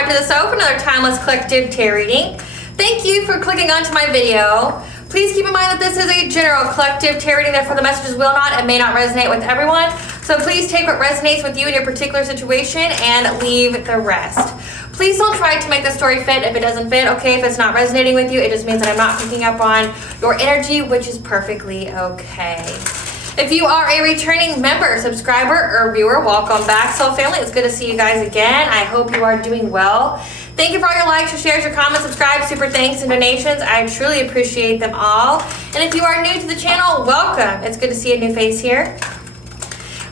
aspiraltotheself for another timeless collective tarot reading. Thank you for clicking onto my video. Please keep in mind that this is a general collective tarot reading, therefore the messages will not and may not resonate with everyone. So please take what resonates with you in your particular situation and leave the rest. Please don't try to make the story fit if it doesn't fit, okay? If it's not resonating with you, it just means that I'm not picking up on your energy, which is perfectly okay. If you are a returning member, subscriber, or viewer, welcome back, Soul Family. It's good to see you guys again. I hope you are doing well. Thank you for all your likes, your shares, your comments, subscribe, super thanks, and donations. I truly appreciate them all. And if you are new to the channel, welcome. It's good to see a new face here.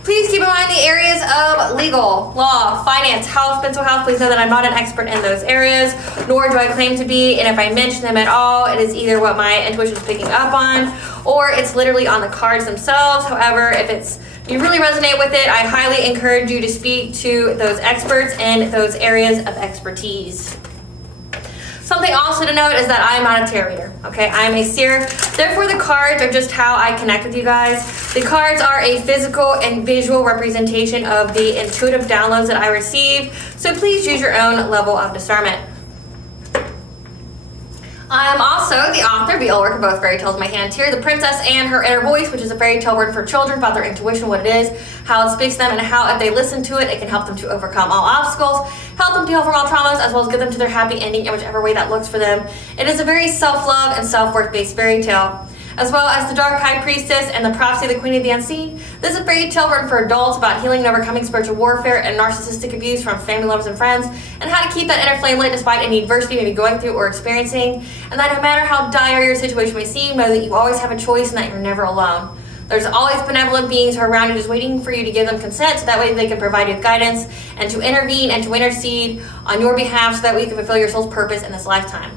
Please keep in mind the areas of legal, law, finance, health, mental health. Please know that I'm not an expert in those areas, nor do I claim to be. And if I mention them at all, it is either what my intuition is picking up on, or it's literally on the cards themselves. However, if you really resonate with it, I highly encourage you to speak to those experts in those areas of expertise. Something also to note is that I'm not a tarot reader, okay? I'm a seer. Therefore, the cards are just how I connect with you guys. The cards are a physical and visual representation of the intuitive downloads that I receive, so please use your own level of discernment. I am also the author of the work of both fairy tales in my hand here, The Princess and Her Inner Voice, which is a fairy tale word for children about their intuition, what it is, how it speaks to them, and how if they listen to it, it can help them to overcome all obstacles, help them to heal from all traumas, as well as get them to their happy ending in whichever way that looks for them. It is a very self-love and self-worth based fairy tale. As well as The Dark High Priestess and The Prophecy of the Queen of the Unseen. This is a fairy tale written for adults about healing and overcoming spiritual warfare and narcissistic abuse from family, lovers, and friends, and how to keep that inner flame lit despite any adversity you may be going through or experiencing, and that no matter how dire your situation may seem, know that you always have a choice and that you're never alone. There's always benevolent beings who are around you just waiting for you to give them consent, so that way they can provide you with guidance and to intervene and to intercede on your behalf, so that way you can fulfill your soul's purpose in this lifetime.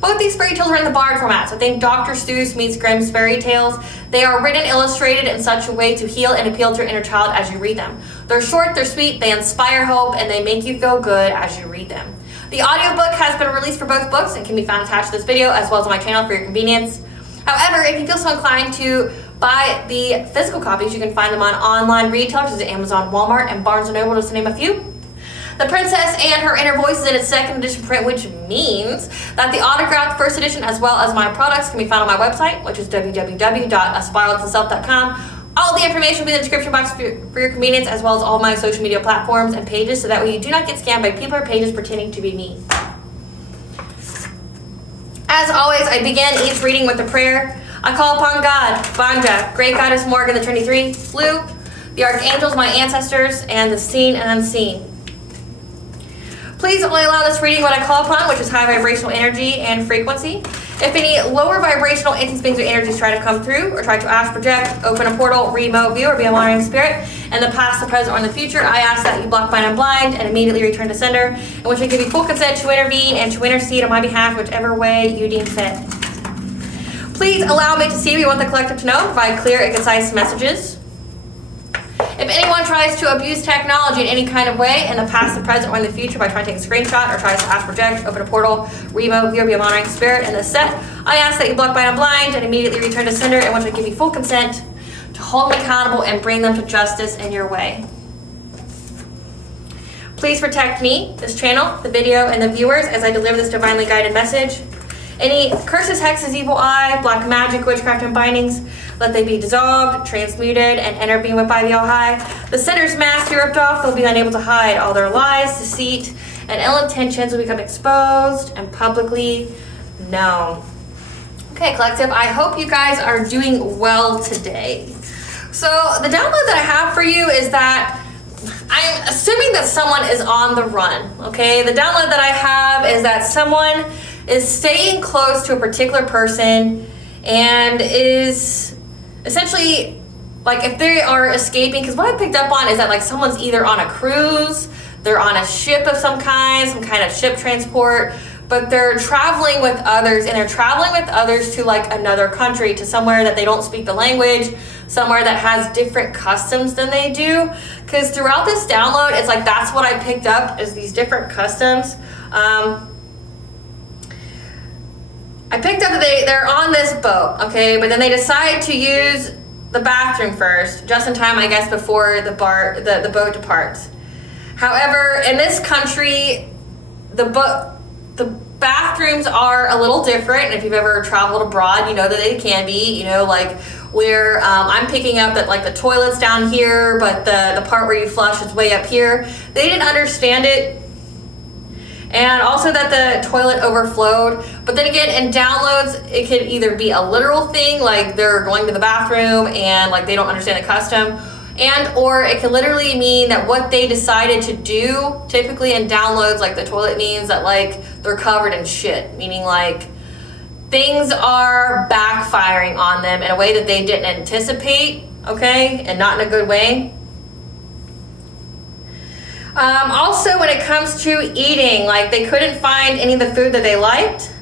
Both these fairy tales are in the bard format, so think Dr. Seuss meets Grimm's fairy tales. They are written and illustrated in such a way to heal and appeal to your inner child as you read them. They're short, they're sweet, they inspire hope, and they make you feel good as you read them. The audiobook has been released for both books and can be found attached to this video as well as on my channel for your convenience. However, if you feel so inclined to buy the physical copies, you can find them on online retailers such as Amazon, Walmart, and Barnes & Noble, just to name a few. The Princess and Her Inner Voice is in its second edition print, which means that the autographed first edition as well as my products can be found on my website, which is www.aspiraltotheself.com. All the information will be in the description box for your convenience, as well as all of my social media platforms and pages, so that way you do not get scammed by people or pages pretending to be me. As always, I begin each reading with a prayer. I call upon God, Vanja, Great Goddess Morgan, the Trinity Three, Blue, the Archangels, my ancestors, and the seen and unseen. Please only allow this reading what I call upon, which is high vibrational energy and frequency. If any lower vibrational entities, beings, or energies try to come through, or try to ask, project, open a portal, remote view, or be a monitoring spirit, in the past, the present, or in the future, I ask that you block, bind, and blind, and immediately return to sender, in which I give you full consent to intervene and to intercede on my behalf, whichever way you deem fit. Please allow me to see what you want the collective to know, provide clear and concise messages. If anyone tries to abuse technology in any kind of way, in the past, the present, or in the future, by trying to take a screenshot or tries to ask, project, open a portal, remote view, or be a monitoring spirit in this set, I ask that you block, bind, and blind, and immediately return to sender, in which I give you full consent to hold me accountable and bring them to justice in your way. Please protect me, this channel, the video, and the viewers as I deliver this divinely guided message. Any curses, hexes, evil eye, black magic, witchcraft, and bindings, let they be dissolved, transmuted, and enter being with by the All-High. The sinner's mask be ripped off, they'll be unable to hide. All their lies, deceit, and ill intentions will become exposed and publicly known. Okay, collective, I hope you guys are doing well today. So the download that I have for you is that I'm assuming that someone is on the run, okay? The download that I have is that someone is staying close to a particular person and is essentially, like, if they are escaping, because what I picked up on is that, like, someone's either on a cruise, they're on a ship of some kind of ship transport, but they're traveling with others, and they're traveling with others to, like, another country, to somewhere that they don't speak the language, somewhere that has different customs than they do, because throughout this download, it's like that's what I picked up, is these different customs. I picked up that they're on this boat, okay, but then they decide to use the bathroom first, just in time, I guess, before the boat departs. However, in this country, the bathrooms are a little different. And if you've ever traveled abroad, you know that they can be, you know, like where I'm picking up that like the toilet's down here, but the part where you flush is way up here. They didn't understand it. And also that the toilet overflowed. But then again, in downloads, it could either be a literal thing, like they're going to the bathroom and like they don't understand the custom, and or it could literally mean that what they decided to do, typically in downloads, like the toilet means that like they're covered in shit, meaning like things are backfiring on them in a way that they didn't anticipate, okay, and not in a good way. Also, when it comes to eating, like they couldn't find any of the food that they liked.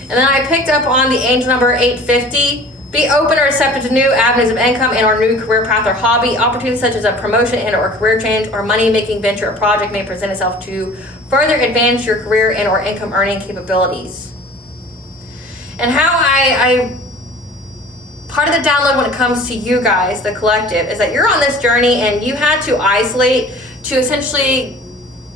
And then I picked up on the angel number 850. Be open or receptive to new avenues of income and or new career path or hobby. Opportunities such as a promotion and or career change or money-making venture or project may present itself to further advance your career and or income earning capabilities. And how part of the download when it comes to you guys, the collective, is that you're on this journey and you had to isolate to essentially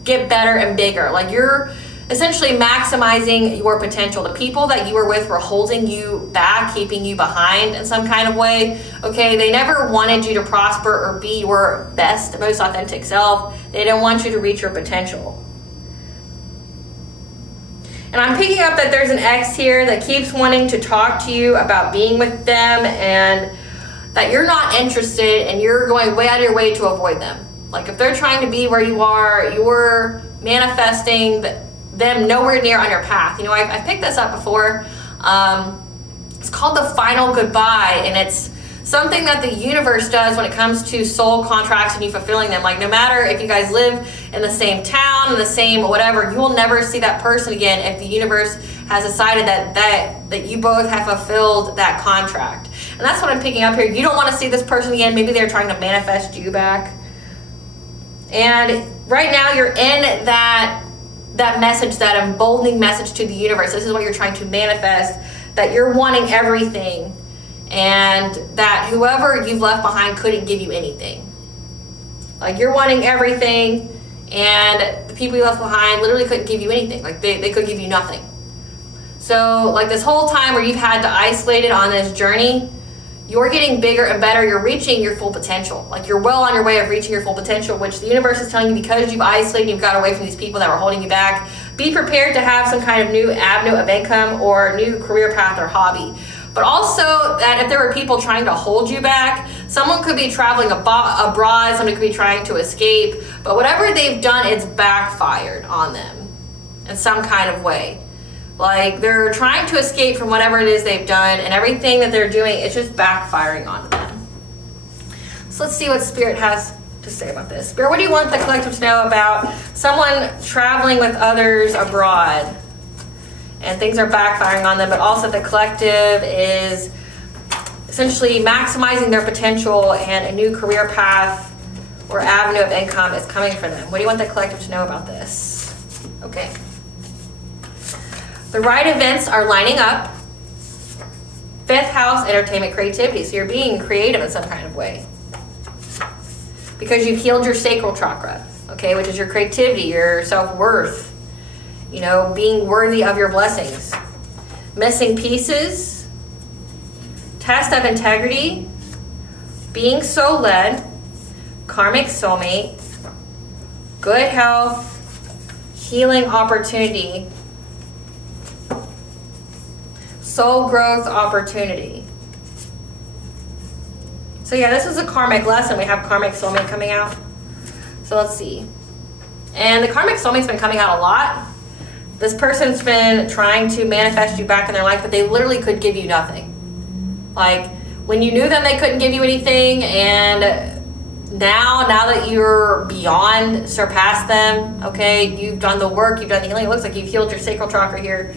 get better and bigger. Like you're essentially maximizing your potential. The people that you were with were holding you back, keeping you behind in some kind of way. Okay, they never wanted you to prosper or be your best, most authentic self. They didn't want you to reach your potential. And I'm picking up that there's an ex here that keeps wanting to talk to you about being with them and that you're not interested and you're going way out of your way to avoid them. Like if they're trying to be where you are, you're manifesting them nowhere near on your path. You know, I've picked this up before. It's called the final goodbye, and it's something that the universe does when it comes to soul contracts and you fulfilling them. Like no matter if you guys live in the same town, in the same whatever, you will never see that person again if the universe has decided that you both have fulfilled that contract. And that's what I'm picking up here. You don't want to see this person again. Maybe they're trying to manifest you back. And right now you're in that message, that emboldening message to the universe. This is what you're trying to manifest, that you're wanting everything and that whoever you've left behind couldn't give you anything. Like you're wanting everything and the people you left behind literally couldn't give you anything. Like they could give you nothing. So like this whole time where you've had to isolate it on this journey, you're getting bigger and better. You're reaching your full potential. Like you're well on your way of reaching your full potential, which the universe is telling you because you've isolated, you've got away from these people that were holding you back. Be prepared to have some kind of new avenue of income or new career path or hobby. But also that if there were people trying to hold you back, someone could be traveling abroad, somebody could be trying to escape, but whatever they've done, it's backfired on them in some kind of way. Like they're trying to escape from whatever it is they've done, and everything that they're doing is just backfiring on them. So let's see what Spirit has to say about this. Spirit, what do you want the collective to know about someone traveling with others abroad and things are backfiring on them, but also the collective is essentially maximizing their potential and a new career path or avenue of income is coming for them? What do you want the collective to know about this? Okay. The right events are lining up. 5th house, entertainment, creativity. So you're being creative in some kind of way because you've healed your sacral chakra, okay, which is your creativity, your self-worth, you know, being worthy of your blessings. Missing pieces, test of integrity, being soul-led, karmic soulmate, good health, healing opportunity, soul growth opportunity. So yeah, this is a karmic lesson. We have karmic soulmate coming out. So let's see. And the karmic soulmate's been coming out a lot. This person's been trying to manifest you back in their life, but they literally could give you nothing. Like when you knew them, they couldn't give you anything, and now that you're beyond, surpassed them, okay, you've done the work, you've done the healing. It looks like you've healed your sacral chakra here.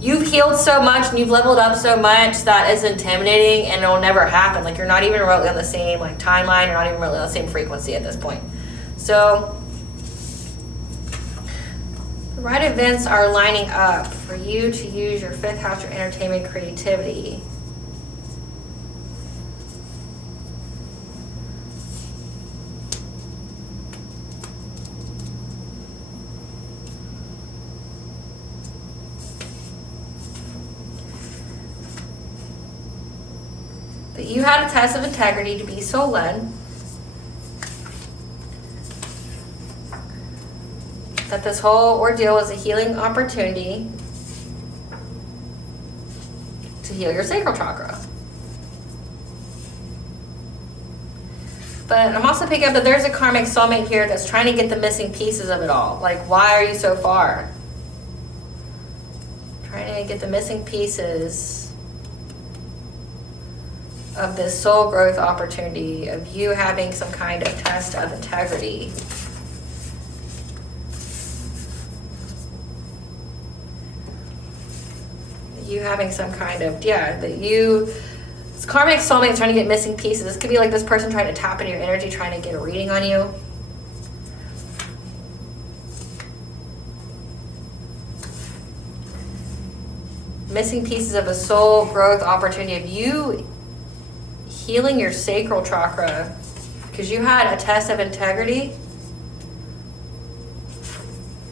You've healed so much and you've leveled up so much that is intimidating, and it'll never happen. Like you're not even really on the same like timeline, you're not even really on the same frequency at this point. So the right events are lining up for you to use your 5th house, your entertainment, creativity. But you had a test of integrity to be so led that this whole ordeal was a healing opportunity to heal your sacral chakra. But I'm also picking up that there's a karmic soulmate here that's trying to get the missing pieces of it all. Like, why are you so far? Trying to get the missing pieces of this soul growth opportunity, of you having some kind of test of integrity. You having some kind of, this karmic soulmate is trying to get missing pieces. This could be like this person trying to tap into your energy, trying to get a reading on you. Missing pieces of a soul growth opportunity of you healing your sacral chakra because you had a test of integrity,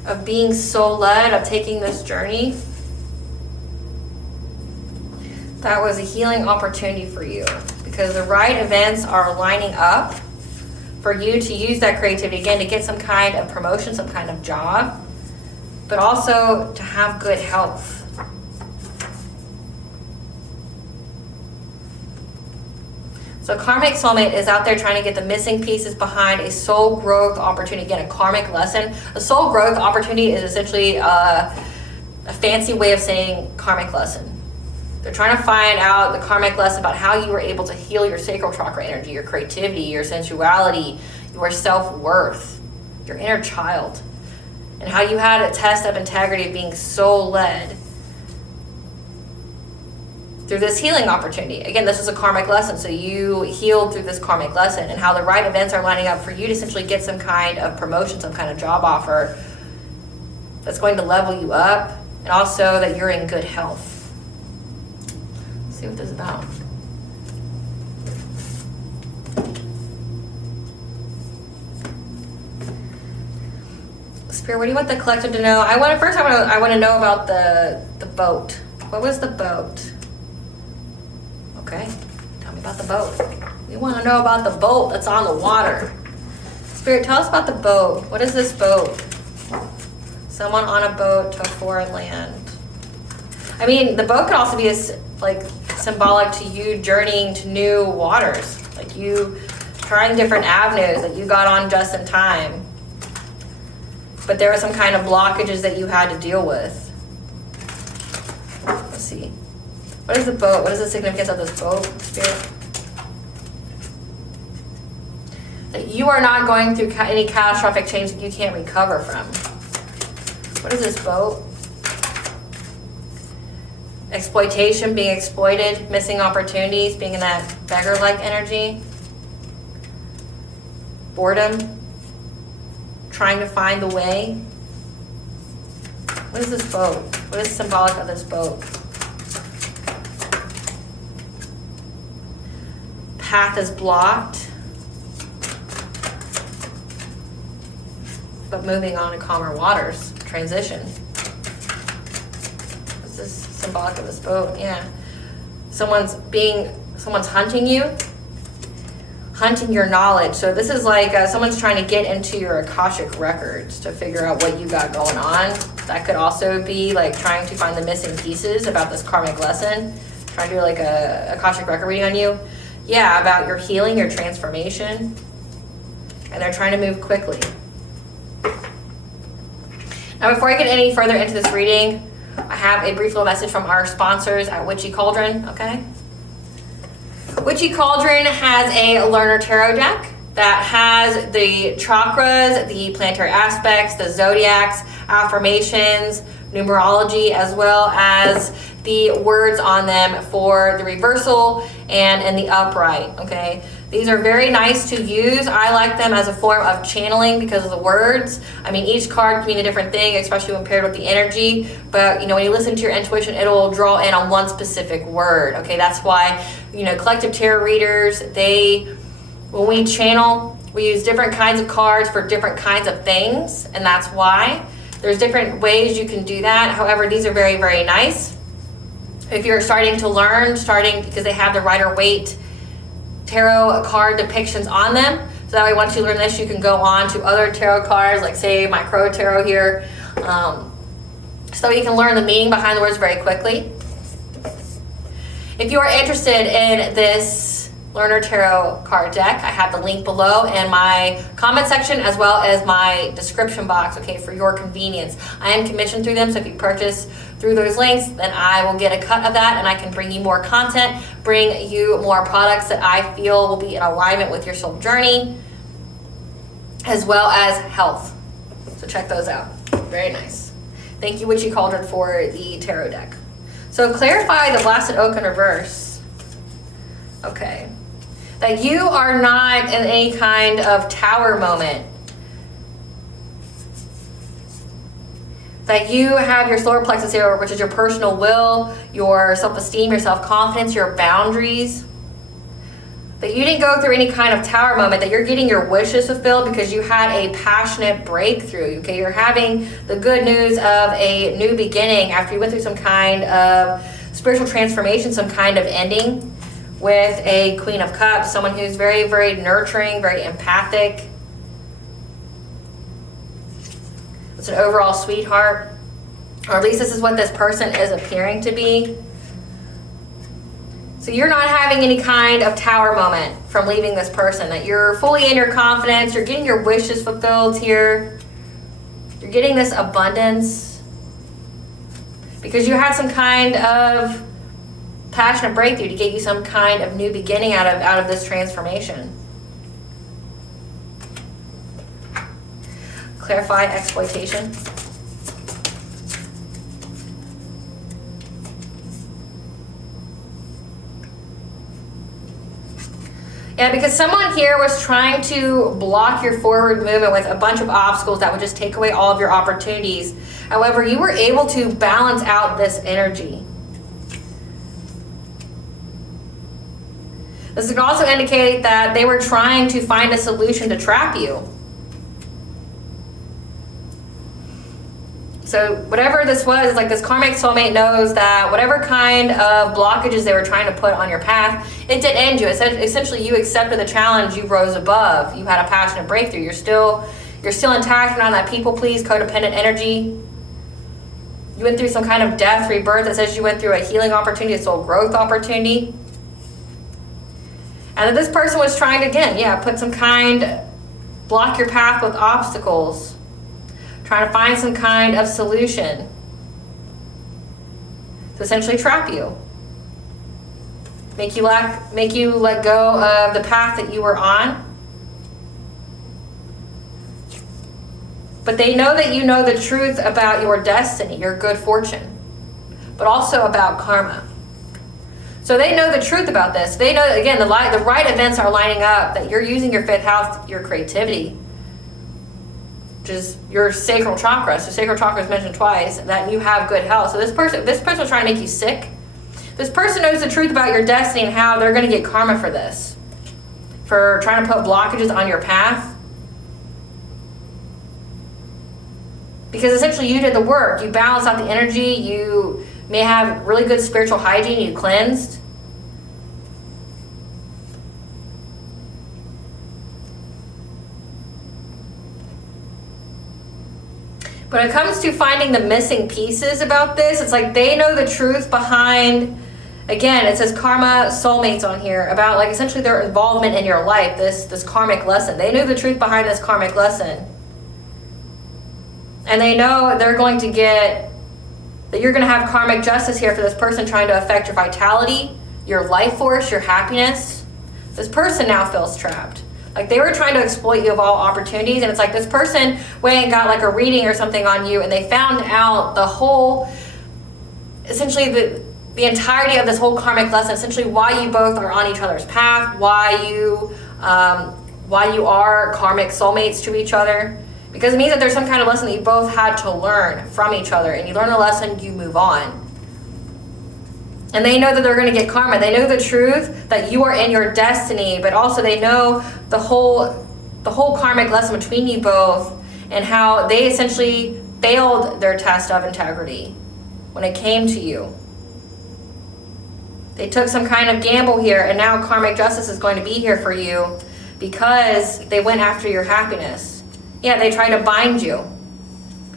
of being soul led, of taking this journey. That was a healing opportunity for you because the right events are lining up for you to use that creativity again to get some kind of promotion, some kind of job, but also to have good health. So karmic soulmate is out there trying to get the missing pieces behind a soul growth opportunity. Again, a karmic lesson. A soul growth opportunity is essentially a fancy way of saying karmic lesson. They're trying to find out the karmic lesson about how you were able to heal your sacral chakra energy, your creativity, your sensuality, your self-worth, your inner child, and how you had a test of integrity of being soul-led through this healing opportunity. Again, this was a karmic lesson, so you healed through this karmic lesson, and how the right events are lining up for you to essentially get some kind of promotion, some kind of job offer that's going to level you up, and also that you're in good health. Let's see what this is about. Spirit, what do you want the collective to know? I want to know about the boat. What was the boat? Okay, tell me about the boat. We want to know about the boat that's on the water. Spirit, tell us about the boat. What is this boat? Someone on a boat to a foreign land. I mean, the boat could also be like symbolic to you journeying to new waters, like you trying different avenues that you got on just in time. But there were some kind of blockages that you had to deal with. Let's see. What is the boat? What is the significance of this boat, Spirit? That you are not going through any catastrophic change that you can't recover from. What is this boat? Exploitation, being exploited, missing opportunities, being in that beggar-like energy. Boredom, trying to find the way. What is this boat? What is symbolic of this boat? Path is blocked, but moving on to calmer waters. Transition. What's this symbolic of this boat? Yeah. Someone's hunting you, hunting your knowledge. So this is like someone's trying to get into your akashic records to figure out what you got going on. That could also be like trying to find the missing pieces about this karmic lesson, trying to do like a akashic record reading on you. Yeah, about your healing, your transformation. And they're trying to move quickly. Now, before I get any further into this reading, I have a brief little message from our sponsors at Witchy Cauldron, okay? Witchy Cauldron has a learner tarot deck that has the chakras, the planetary aspects, the zodiacs, affirmations, numerology, as well as the words on them for the reversal and in the upright, okay? These are very nice to use. I like them as a form of channeling because of the words. I mean, each card can mean a different thing, especially when paired with the energy. But, when you listen to your intuition, it'll draw in on one specific word, okay? That's why, collective tarot readers, when we channel, we use different kinds of cards for different kinds of things, and that's why. There's different ways you can do that. However, these are very, very nice. If you're starting to learn, because they have the Rider Waite tarot card depictions on them. So that way, once you learn this, you can go on to other tarot cards, like say my Crow Tarot here, so you can learn the meaning behind the words very quickly. If you are interested in this Learner Tarot card deck, I have the link below in my comment section as well as my description box, okay, for your convenience. I am commissioned through them, so if you purchase through those links, then I will get a cut of that and I can bring you more content, bring you more products that I feel will be in alignment with your soul journey, as well as health. So check those out. Very nice. Thank you, Witchy Cauldron, for the tarot deck. So clarify the Blasted Oak in reverse. Okay. That you are not in any kind of tower moment. That you have your solar plexus here, which is your personal will, your self-esteem, your self-confidence, your boundaries. That you didn't go through any kind of tower moment, that you're getting your wishes fulfilled because you had a passionate breakthrough, okay? You're having the good news of a new beginning after you went through some kind of spiritual transformation, some kind of ending with a Queen of Cups, someone who's very, very nurturing, very empathic. It's an overall sweetheart, or at least this is what this person is appearing to be. So you're not having any kind of tower moment from leaving this person, that you're fully in your confidence, you're getting your wishes fulfilled here. You're getting this abundance because you had some kind of passionate breakthrough to get you some kind of new beginning out of this transformation. Clarify exploitation. Yeah, because someone here was trying to block your forward movement with a bunch of obstacles that would just take away all of your opportunities. However, you were able to balance out this energy. This could also indicate that they were trying to find a solution to trap you. So whatever this was, like this karmic soulmate knows that whatever kind of blockages they were trying to put on your path, it did end you. Essentially, you accepted the challenge, you rose above, you had a passionate breakthrough. You're still intact, you're not that people please, codependent energy. You went through some kind of death, rebirth. That says you went through a healing opportunity, a soul growth opportunity. And that this person was trying to, again, put some kind, block your path with obstacles. Trying to find some kind of solution to essentially trap you. Make you let go of the path that you were on. But they know that you know the truth about your destiny, your good fortune, but also about karma. So they know the truth about this. They know that, again, the right events are lining up, that you're using your fifth house, your creativity, which is your sacral chakra. So sacral chakra is mentioned twice, that you have good health. So this person was trying to make you sick. This person knows the truth about your destiny and how they're going to get karma for this, for trying to put blockages on your path. Because essentially you did the work. You balanced out the energy. You may have really good spiritual hygiene. You cleansed. When it comes to finding the missing pieces about this, it's like they know the truth behind, again, it says karma soulmates on here, about like essentially their involvement in your life, this karmic lesson. They knew the truth behind this karmic lesson. And they know they're going to get, that you're going to have karmic justice here for this person trying to affect your vitality, your life force, your happiness. This person now feels trapped. Like they were trying to exploit you of all opportunities, and it's like this person went and got like a reading or something on you, and they found out the whole, essentially the entirety of this whole karmic lesson, essentially why you both are on each other's path, why you are karmic soulmates to each other, because it means that there's some kind of lesson that you both had to learn from each other, and you learn the lesson, you move on. And they know that they're going to get karma. They know the truth that you are in your destiny, but also they know the whole karmic lesson between you both, and how they essentially failed their test of integrity when it came to you. They took some kind of gamble here, and now karmic justice is going to be here for you because they went after your happiness. Yeah, they tried to bind you.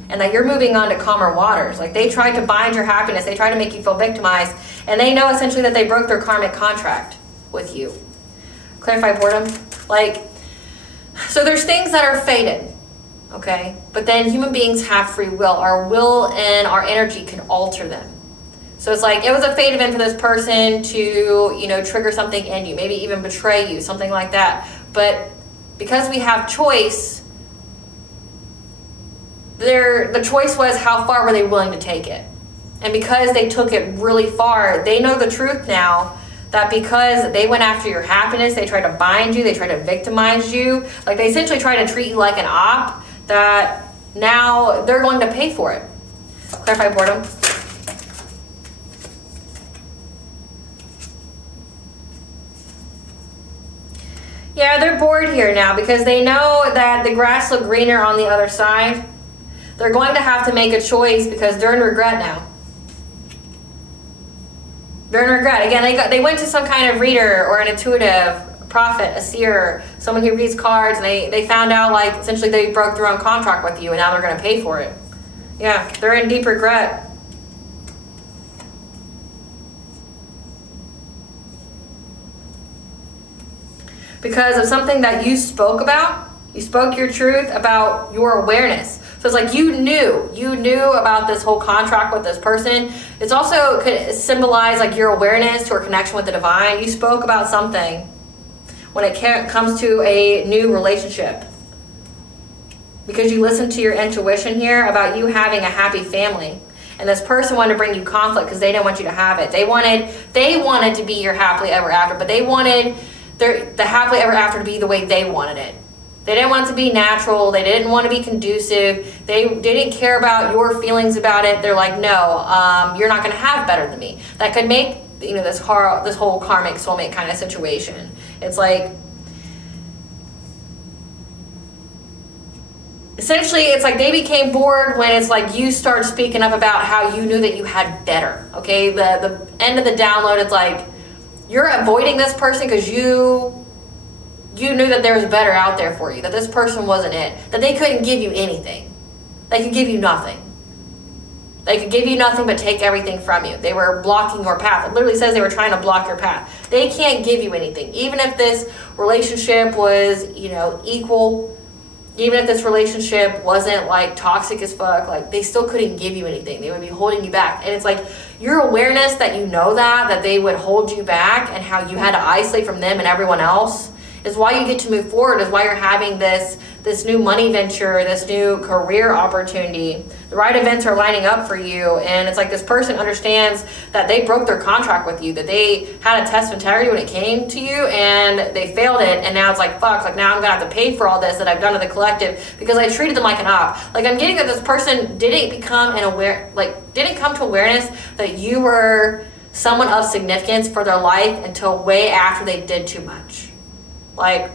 And that you're moving on to calmer waters. Like, they tried to bind your happiness. They tried to make you feel victimized. And they know essentially that they broke their karmic contract with you. Clarify boredom. Like, so there's things that are fated, okay? But then human beings have free will. Our will and our energy can alter them. So it's like, it was a fate event for this person to, you know, trigger something in you, maybe even betray you, something like that. But because we have choice, the choice was how far were they willing to take it. And because they took it really far, they know the truth now that because they went after your happiness, they tried to bind you, they tried to victimize you, like they essentially tried to treat you like an op, that now they're going to pay for it. Clarify boredom. Yeah, they're bored here now because they know that the grass looked greener on the other side. They're going to have to make a choice because they're in regret now. They're in regret. Again, they went to some kind of reader or an intuitive, prophet, a seer, someone who reads cards, and they found out, like, essentially they broke their own contract with you, and now they're going to pay for it. Yeah, they're in deep regret. Because of something that you spoke about. You spoke your truth about your awareness. So it's like you knew about this whole contract with this person. It's also could symbolize like your awareness to or connection with the divine. You spoke about something when it comes to a new relationship. Because you listened to your intuition here about you having a happy family. And this person wanted to bring you conflict because they didn't want you to have it. They wanted to be your happily ever after, but they wanted the happily ever after to be the way they wanted it. They didn't want it to be natural. They didn't want to be conducive. They didn't care about your feelings about it. They're like, no, you're not going to have better than me. That could make, you know, this whole karmic soulmate kind of situation. It's like, essentially, it's like they became bored when it's like you start speaking up about how you knew that you had better. Okay, the end of the download, it's like you're avoiding this person because you knew that there was better out there for you, that this person wasn't it, that they couldn't give you anything. They could give you nothing. They could give you nothing but take everything from you. They were blocking your path. It literally says they were trying to block your path. They can't give you anything. Even if this relationship was, you know, equal, even if this relationship wasn't like toxic as fuck, like they still couldn't give you anything. They would be holding you back. And it's like your awareness that you know that they would hold you back and how you had to isolate from them and everyone else is why you get to move forward, is why you're having this new money venture, this new career opportunity. The right events are lining up for you, and it's like this person understands that they broke their contract with you, that they had a test of integrity when it came to you, and they failed it, and now it's like, fuck, like now I'm gonna have to pay for all this that I've done to the collective because I treated them like an op. Like I'm getting that this person didn't come to awareness that you were someone of significance for their life until way after they did too much. Like,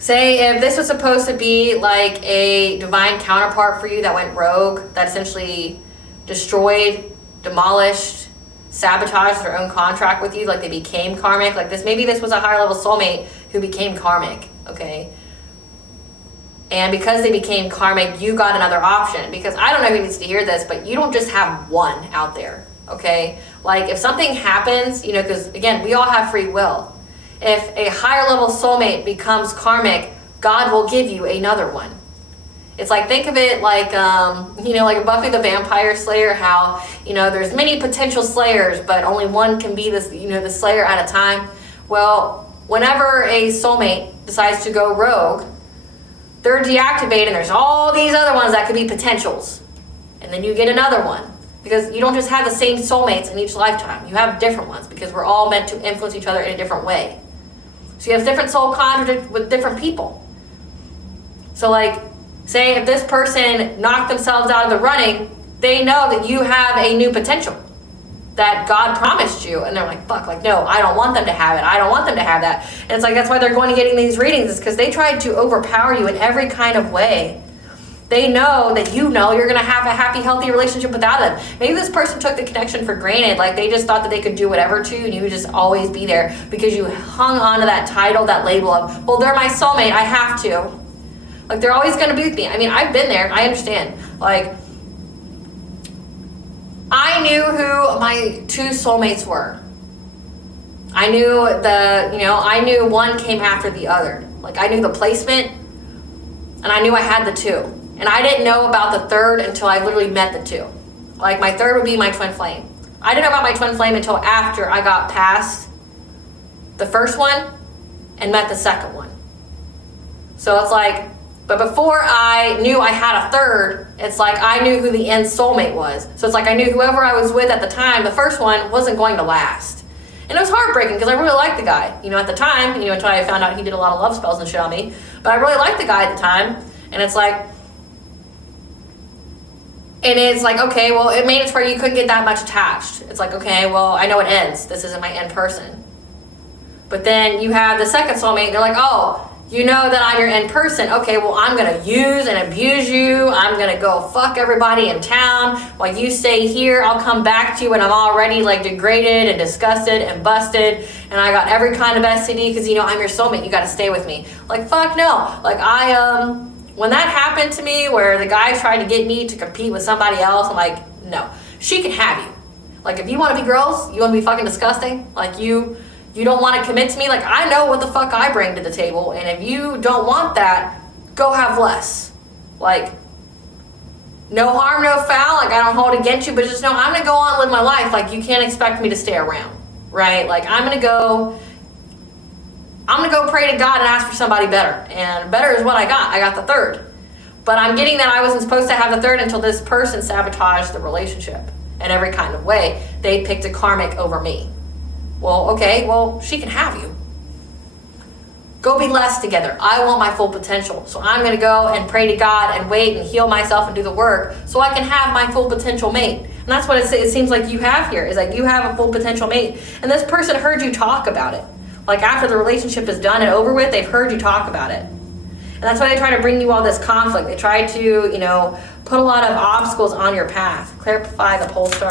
say if this was supposed to be like a divine counterpart for you that went rogue, that essentially destroyed, demolished, sabotaged their own contract with you, like they became karmic, like this, maybe this was a higher level soulmate who became karmic, okay? And because they became karmic, you got another option. Because I don't know who needs to hear this, but you don't just have one out there, okay? Like if something happens, you know, because again, we all have free will. If a higher level soulmate becomes karmic, God will give you another one. It's like, think of it like, you know, like Buffy the Vampire Slayer, how, you know, there's many potential slayers, but only one can be this, you know, the slayer at a time. Well, whenever a soulmate decides to go rogue, they're deactivated and there's all these other ones that could be potentials. And then you get another one. Because you don't just have the same soulmates in each lifetime. You have different ones because we're all meant to influence each other in a different way. So you have different soul contracts with different people. So like, say if this person knocked themselves out of the running, they know that you have a new potential that God promised you. And they're like, fuck, like, no, I don't want them to have it. I don't want them to have that. And it's like, that's why they're going to getting these readings, is because they tried to overpower you in every kind of way. They know that you know you're going to have a happy, healthy relationship without them. Maybe this person took the connection for granted. Like, they just thought that they could do whatever to you, and you would just always be there because you hung on to that title, that label of, well, they're my soulmate, I have to. Like, they're always going to be with me. I mean, I've been there. I understand. Like, I knew who my 2 soulmates were. I knew I knew one came after the other. Like, I knew the placement, and I knew I had the 2. And I didn't know about the 3rd until I literally met the 2. Like, my 3rd would be my twin flame. I didn't know about my twin flame until after I got past the first one and met the second one. So it's like, but before I knew I had a 3rd, it's like I knew who the end soulmate was. So it's like I knew whoever I was with at the time, the first one, wasn't going to last. And it was heartbreaking because I really liked the guy. At the time, until I found out he did a lot of love spells and shit on me. But I really liked the guy at the time. And it's like, okay, well, it made it to where you couldn't get that much attached. It's like, okay, well, I know it ends. This isn't my end person. But then you have the second soulmate, and they're like, oh, you know that I'm your end person. Okay, well, I'm going to use and abuse you. I'm going to go fuck everybody in town. While you stay here, I'll come back to you when I'm already, like, degraded and disgusted and busted. And I got every kind of STD because, I'm your soulmate. You got to stay with me. Like, fuck no. Like, when that happened to me, where the guy tried to get me to compete with somebody else, I'm like, no, she can have you. Like, if you want to be girls, you want to be fucking disgusting, like, you don't want to commit to me, like, I know what the fuck I bring to the table, and if you don't want that, go have less. Like, no harm, no foul, like, I don't hold it against you, but just know I'm going to go on and live my life. Like, you can't expect me to stay around, right? Like, I'm going to go pray to God and ask for somebody better. And better is what I got. I got the 3rd. But I'm getting that I wasn't supposed to have the 3rd until this person sabotaged the relationship in every kind of way. They picked a karmic over me. Well, okay, well, she can have you. Go be less together. I want my full potential. So I'm going to go and pray to God and wait and heal myself and do the work so I can have my full potential mate. And that's what it seems like you have here, is like you have a full potential mate. And this person heard you talk about it. Like, after the relationship is done and over with, they've heard you talk about it. And that's why they try to bring you all this conflict. They try to, put a lot of obstacles on your path. Clarify the pole star.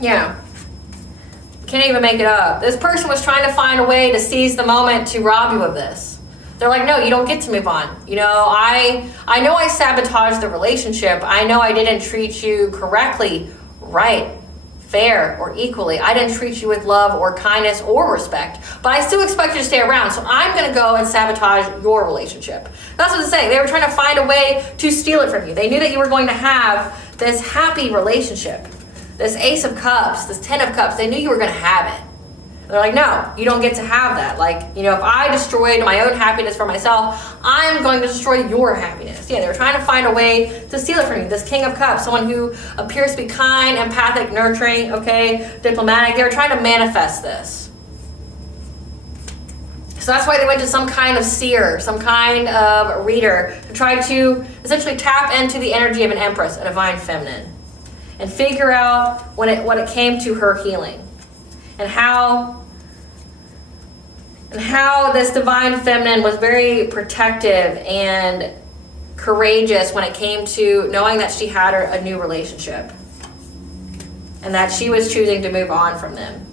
Yeah. Can't even make it up. This person was trying to find a way to seize the moment to rob you of this. They're like, no, you don't get to move on. I know I sabotaged the relationship. I know I didn't treat you correctly, right, fair, or equally. I didn't treat you with love or kindness or respect, but I still expect you to stay around. So I'm going to go and sabotage your relationship. That's what it's saying. They were trying to find a way to steal it from you. They knew that you were going to have this happy relationship, this Ace of Cups, this 10 of Cups. They knew you were going to have it. They're like, no, you don't get to have that. Like, if I destroyed my own happiness for myself, I'm going to destroy your happiness. Yeah, they were trying to find a way to steal it from you. This King of Cups, someone who appears to be kind, empathic, nurturing, okay, diplomatic. They were trying to manifest this. So that's why they went to some kind of seer, some kind of reader, to try to essentially tap into the energy of an empress, a divine feminine, and figure out when it came to her healing. And how this divine feminine was very protective and courageous when it came to knowing that she had a new relationship and that she was choosing to move on from them.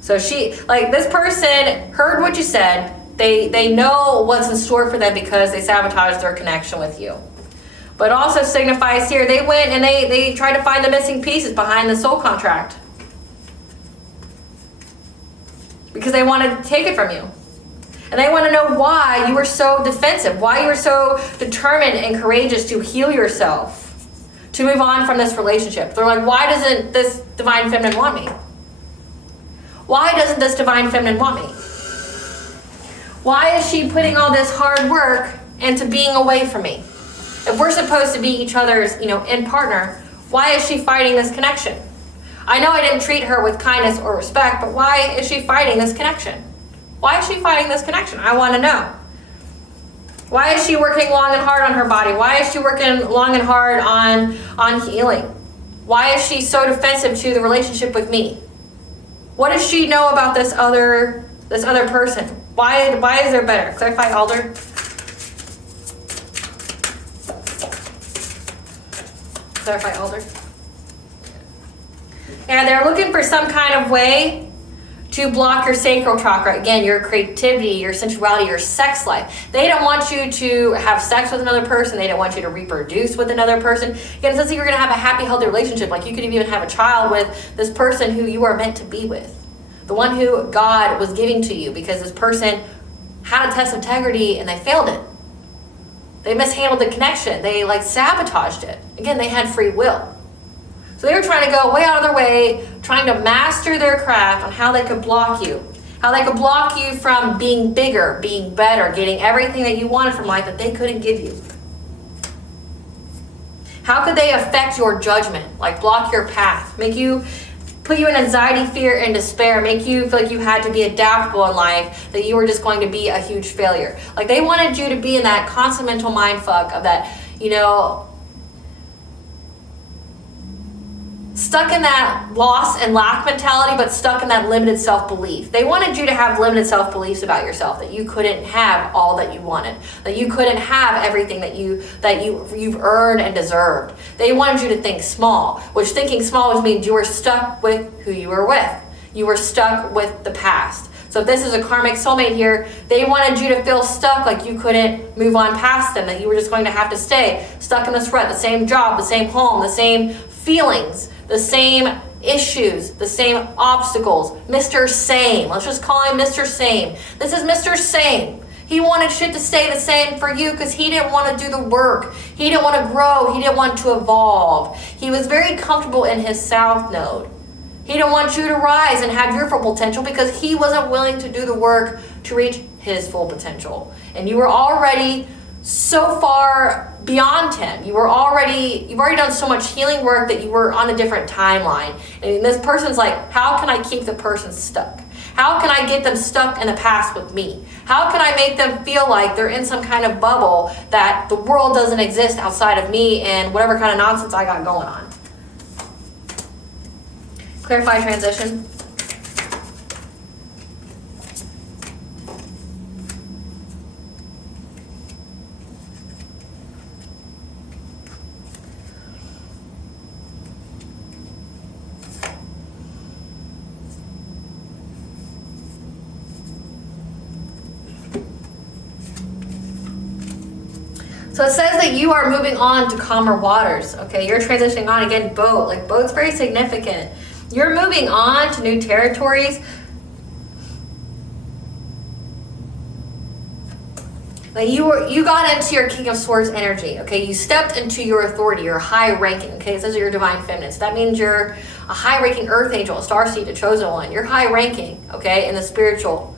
So this person heard what you said. They know what's in store for them because they sabotaged their connection with you. But also signifies here, they went and they tried to find the missing pieces behind the soul contract. Because they want to take it from you. And they want to know why you were so defensive, why you were so determined and courageous to heal yourself, to move on from this relationship. They're like, why doesn't this divine feminine want me? Why doesn't this divine feminine want me? Why is she putting all this hard work into being away from me? If we're supposed to be each other's, in partner, why is she fighting this connection? I know I didn't treat her with kindness or respect, but why is she fighting this connection? Why is she fighting this connection? I want to know. Why is she working long and hard on her body? Why is she working long and hard on healing? Why is she so defensive to the relationship with me? What does she know about this other person? Why is there better? Clarify, Alder. Clarify, Alder. Yeah, they're looking for some kind of way to block your sacral chakra. Again, your creativity, your sensuality, your sex life. They don't want you to have sex with another person. They don't want you to reproduce with another person. Again, it says that you're going to have a happy, healthy relationship. Like you could even have a child with this person who you are meant to be with. The one who God was giving to you, because this person had a test of integrity and they failed it. They mishandled the connection. They like sabotaged it. Again, they had free will. So they were trying to go way out of their way, trying to master their craft on how they could block you. How they could block you from being bigger, being better, getting everything that you wanted from life that they couldn't give you. How could they affect your judgment? Like block your path, put you in anxiety, fear, and despair, make you feel like you had to be adaptable in life, that you were just going to be a huge failure. Like they wanted you to be in that constant mental mind fuck of that, stuck in that loss and lack mentality, but stuck in that limited self-belief. They wanted you to have limited self-beliefs about yourself, that you couldn't have all that you wanted, that you couldn't have everything that you've earned and deserved. They wanted you to think small, which thinking small was means you were stuck with who you were with. You were stuck with the past. So if this is a karmic soulmate here, they wanted you to feel stuck, like you couldn't move on past them, that you were just going to have to stay stuck in this rut, the same job, the same home, the same feelings, the same issues, the same obstacles. Mr. Same. Let's just call him Mr. Same. This is Mr. Same. He wanted shit to stay the same for you because he didn't want to do the work. He didn't want to grow. He didn't want to evolve. He was very comfortable in his south node. He didn't want you to rise and have your full potential because he wasn't willing to do the work to reach his full potential. And you were already so far beyond him. You've already done so much healing work that you were on a different timeline. And this person's like, how can I keep the person stuck? How can I get them stuck in the past with me? How can I make them feel like they're in some kind of bubble, that the world doesn't exist outside of me and whatever kind of nonsense I got going on? Clarify transition. So it says that you are moving on to calmer waters. Okay, you're transitioning on again. Boat, like boat's very significant. You're moving on to new territories. Like you got into your King of Swords energy. Okay, you stepped into your authority, your high ranking. Okay, it says you're divine feminine. So that means you're a high ranking earth angel, a starseed, a chosen one. You're high ranking. Okay, in the spiritual.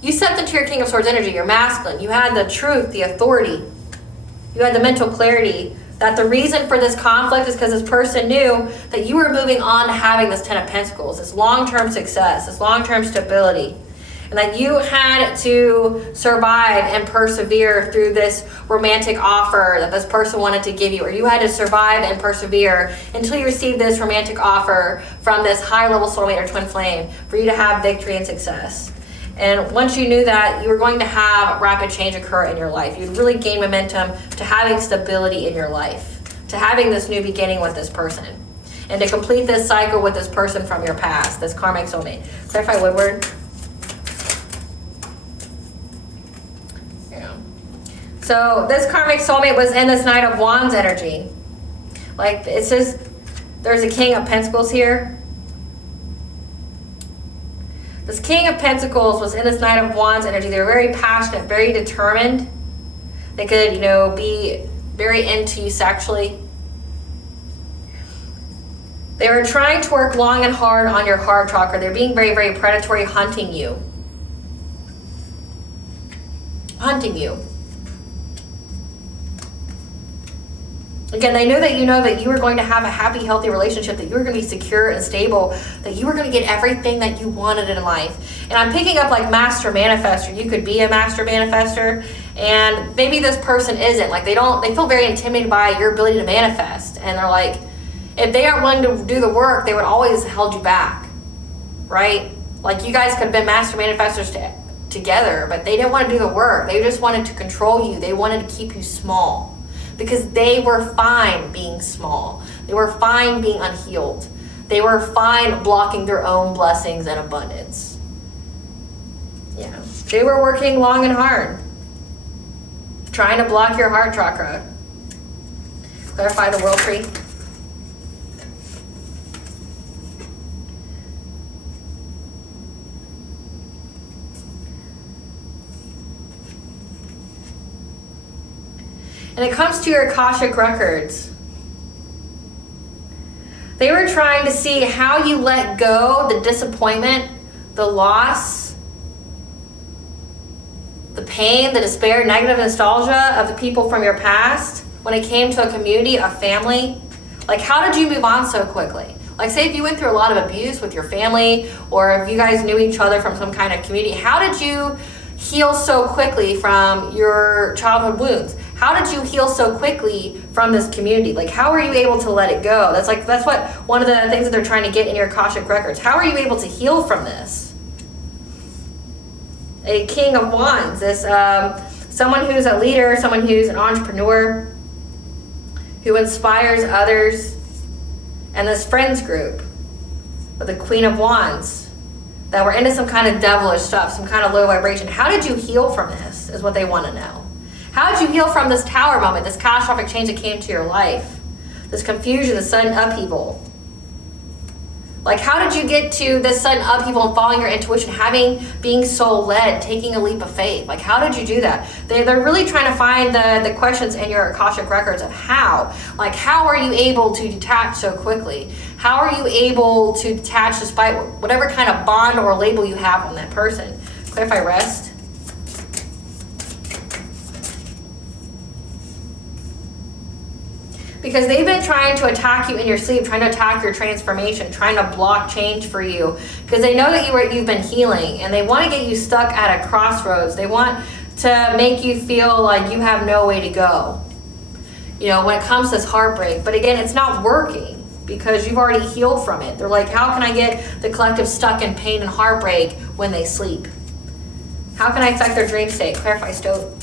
You stepped into your King of Swords energy. You're masculine. You had the truth, the authority. You had the mental clarity that the reason for this conflict is because this person knew that you were moving on to having this 10 of Pentacles, this long-term success, this long-term stability, and that you had to survive and persevere through this romantic offer that this person wanted to give you, or you had to survive and persevere until you received this romantic offer from this high-level soulmate or twin flame for you to have victory and success. And once you knew that, you were going to have rapid change occur in your life. You'd really gain momentum to having stability in your life, to having this new beginning with this person, and to complete this cycle with this person from your past, this karmic soulmate. Clarify Woodward. Yeah. So this karmic soulmate was in this Knight of Wands energy. Like it says, there's a King of Pentacles here. This King of Pentacles was in this Knight of Wands energy. They were very passionate, very determined. They could, be very into you sexually. They were trying to work long and hard on your heart chakra. They're being very, very predatory, hunting you. Hunting you. Again, they knew that you were going to have a happy, healthy relationship, that you were going to be secure and stable, that you were going to get everything that you wanted in life. And I'm picking up like master manifester. You could be a master manifester, and maybe this person isn't. Like they feel very intimidated by your ability to manifest. And they're like, if they aren't willing to do the work, they would always held you back, right? Like you guys could have been master manifestors together, but they didn't want to do the work. They just wanted to control you. They wanted to keep you small because they were fine being small. They were fine being unhealed. They were fine blocking their own blessings and abundance. Yeah. They were working long and hard, trying to block your heart chakra. Clarify the world tree. And it comes to your Akashic records. They were trying to see how you let go the disappointment, the loss, the pain, the despair, negative nostalgia of the people from your past when it came to a community, a family. Like, how did you move on so quickly? Like, say if you went through a lot of abuse with your family, or if you guys knew each other from some kind of community, how did you heal so quickly from your childhood wounds? How did you heal so quickly from this community? Like, how are you able to let it go? That's what one of the things that they're trying to get in your Akashic records. How are you able to heal from this? A King of Wands, this someone who's a leader, someone who's an entrepreneur, who inspires others, and this friends group with the Queen of Wands that were into some kind of devilish stuff, some kind of low vibration. How did you heal from this is what they want to know. How did you heal from this tower moment, this catastrophic change that came to your life, this confusion, this sudden upheaval? Like, how did you get to this sudden upheaval and following your intuition, being soul-led, taking a leap of faith? Like, how did you do that? They're really trying to find the questions in your Akashic records of how. Like, how are you able to detach so quickly? How are you able to detach despite whatever kind of bond or label you have on that person? Clarify rest. Because they've been trying to attack you in your sleep, trying to attack your transformation, trying to block change for you. Because they know that you've been healing, and they want to get you stuck at a crossroads. They want to make you feel like you have no way to go, when it comes to this heartbreak. But again, it's not working because you've already healed from it. They're like, how can I get the collective stuck in pain and heartbreak when they sleep? How can I affect their dream state? Clarify stoic.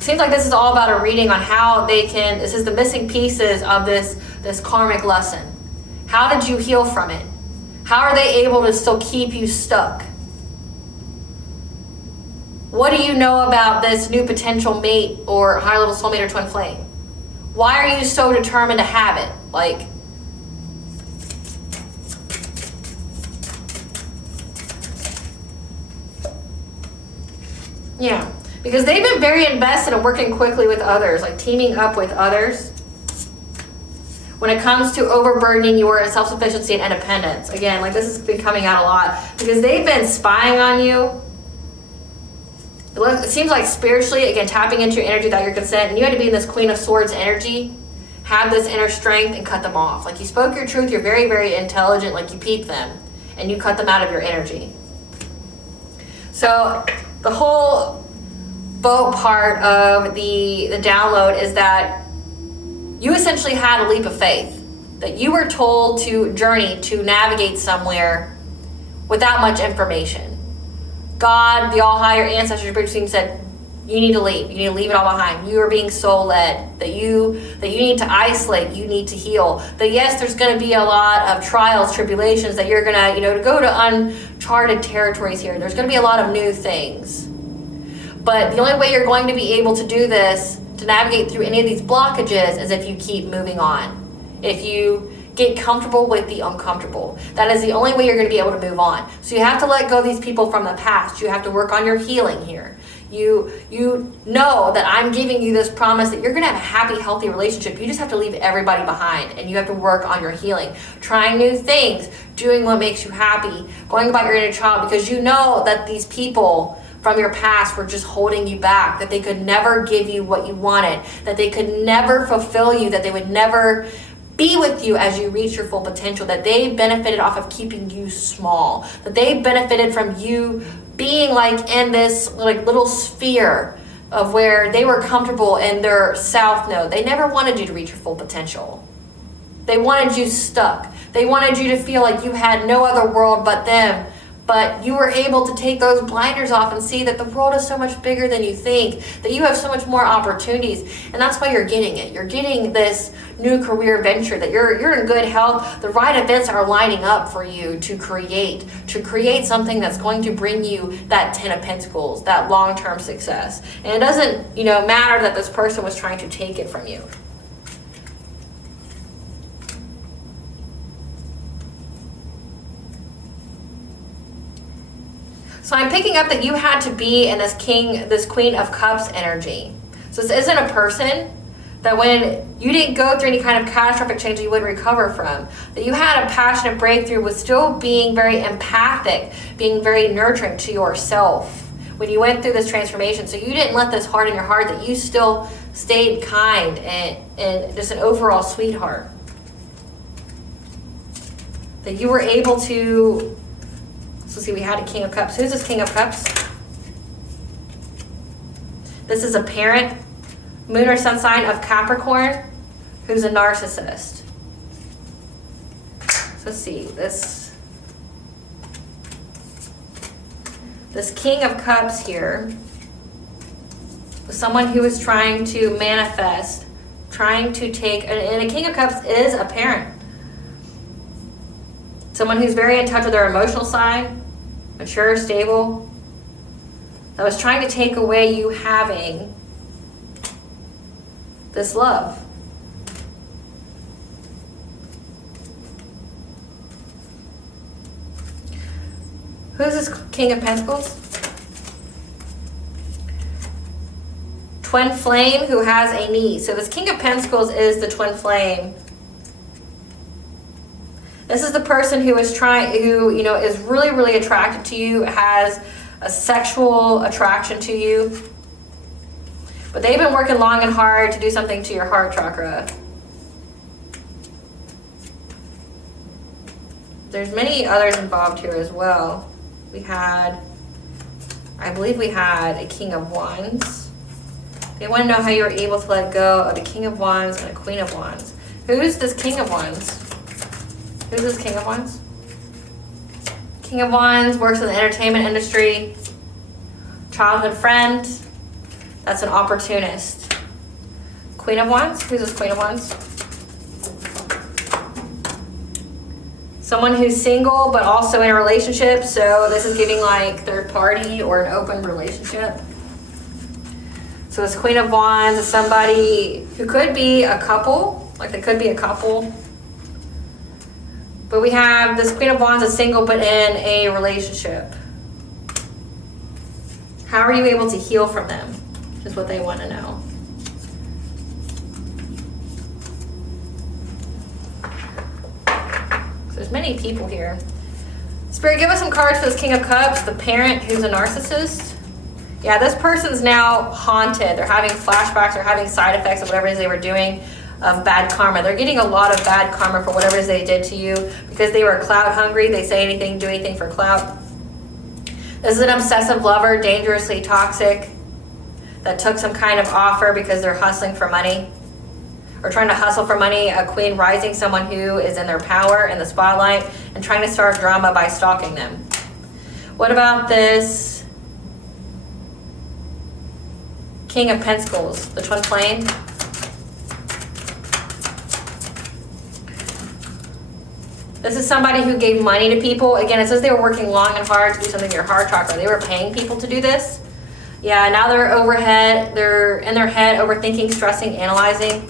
Seems like this is all about a reading on how they can, this is the missing pieces of this karmic lesson. How did you heal from it? How are they able to still keep you stuck? What do you know about this new potential mate or higher level soulmate or twin flame? Why are you so determined to have it? Like, yeah. Because they've been very invested in working quickly with others, like teaming up with others. When it comes to overburdening your self-sufficiency and independence. Again, like, this has been coming out a lot. Because they've been spying on you. It seems like spiritually, again, tapping into your energy without your consent. And you had to be in this Queen of Swords energy. Have this inner strength and cut them off. Like, you spoke your truth. You're very, very intelligent. Like, you peep them. And you cut them out of your energy. So, the whole boat part of the download is that you essentially had a leap of faith, that you were told to journey, to navigate somewhere without much information. God, the all higher ancestors, bridge team said, you need to leave. You need to leave it all behind. You are being soul led. That you need to isolate. You need to heal. That yes, there's going to be a lot of trials, tribulations. That you're going to go to uncharted territories here. There's going to be a lot of new things. But the only way you're going to be able to do this, to navigate through any of these blockages, is if you keep moving on. If you get comfortable with the uncomfortable. That is the only way you're going to be able to move on. So you have to let go of these people from the past. You have to work on your healing here. You know that I'm giving you this promise that you're going to have a happy, healthy relationship. You just have to leave everybody behind, and you have to work on your healing. Trying new things, doing what makes you happy, going about your inner child, because you know that these people from your past were just holding you back, that they could never give you what you wanted, that they could never fulfill you, that they would never be with you as you reach your full potential, that they benefited off of keeping you small, that they benefited from you being like in this like little sphere of where they were comfortable in their south node. They never wanted you to reach your full potential. They wanted you stuck. They wanted you to feel like you had no other world but them, but you were able to take those blinders off and see that the world is so much bigger than you think, that you have so much more opportunities, and that's why you're getting it. You're getting this new career venture, that you're in good health. The right events are lining up for you to create something that's going to bring you that 10 of Pentacles, that long-term success. And it doesn't, matter that this person was trying to take it from you. So I'm picking up that you had to be in this Queen of Cups energy. So this isn't a person that when you didn't go through any kind of catastrophic change that you wouldn't recover from, that you had a passionate breakthrough with still being very empathic, being very nurturing to yourself when you went through this transformation. So you didn't let this harden your heart, that you still stayed kind and just an overall sweetheart. That you were able to... So see, we had a King of Cups. Who's this King of Cups? This is a parent, moon or sun sign of Capricorn, who's a narcissist. So let's see, this King of Cups here was someone who was trying to manifest, trying to take, and a King of Cups is a parent. Someone who's very in touch with their emotional side, mature, stable, that was trying to take away you having this love. Who's this King of Pentacles? Twin flame who has a niece. So this King of Pentacles is the twin flame. This is the person who is is really, really attracted to you, has a sexual attraction to you. But they've been working long and hard to do something to your heart chakra. There's many others involved here as well. I believe we had a King of Wands. They want to know how you were able to let go of the King of Wands and a Queen of Wands. Who's this King of Wands? Who's this King of Wands? King of Wands works in the entertainment industry. Childhood friend. That's an opportunist. Queen of Wands. Who's this Queen of Wands? Someone who's single but also in a relationship. So this is giving like third party or an open relationship. So this Queen of Wands is somebody who could be a couple. Like they could be a couple. But we have this Queen of Wands is single but in a relationship. How are you able to heal from them? Is what they want to know. So there's many people here. Spirit, give us some cards for this King of Cups, the parent who's a narcissist. Yeah, this person's now haunted. They're having flashbacks, they're having side effects of whatever it is they were doing. Of bad karma. They're getting a lot of bad karma for whatever it is they did to you because they were clout hungry. They say anything, do anything for clout. This is an obsessive lover, dangerously toxic, that took some kind of offer because they're hustling for money or trying to hustle for money. A queen rising, someone who is in their power in the spotlight and trying to start drama by stalking them. What about this King of Pentacles, the twin flame? This is somebody who gave money to people. Again, it says they were working long and hard to do something to your heart chakra. They were paying people to do this. Yeah, now they're they're in their head, overthinking, stressing, analyzing.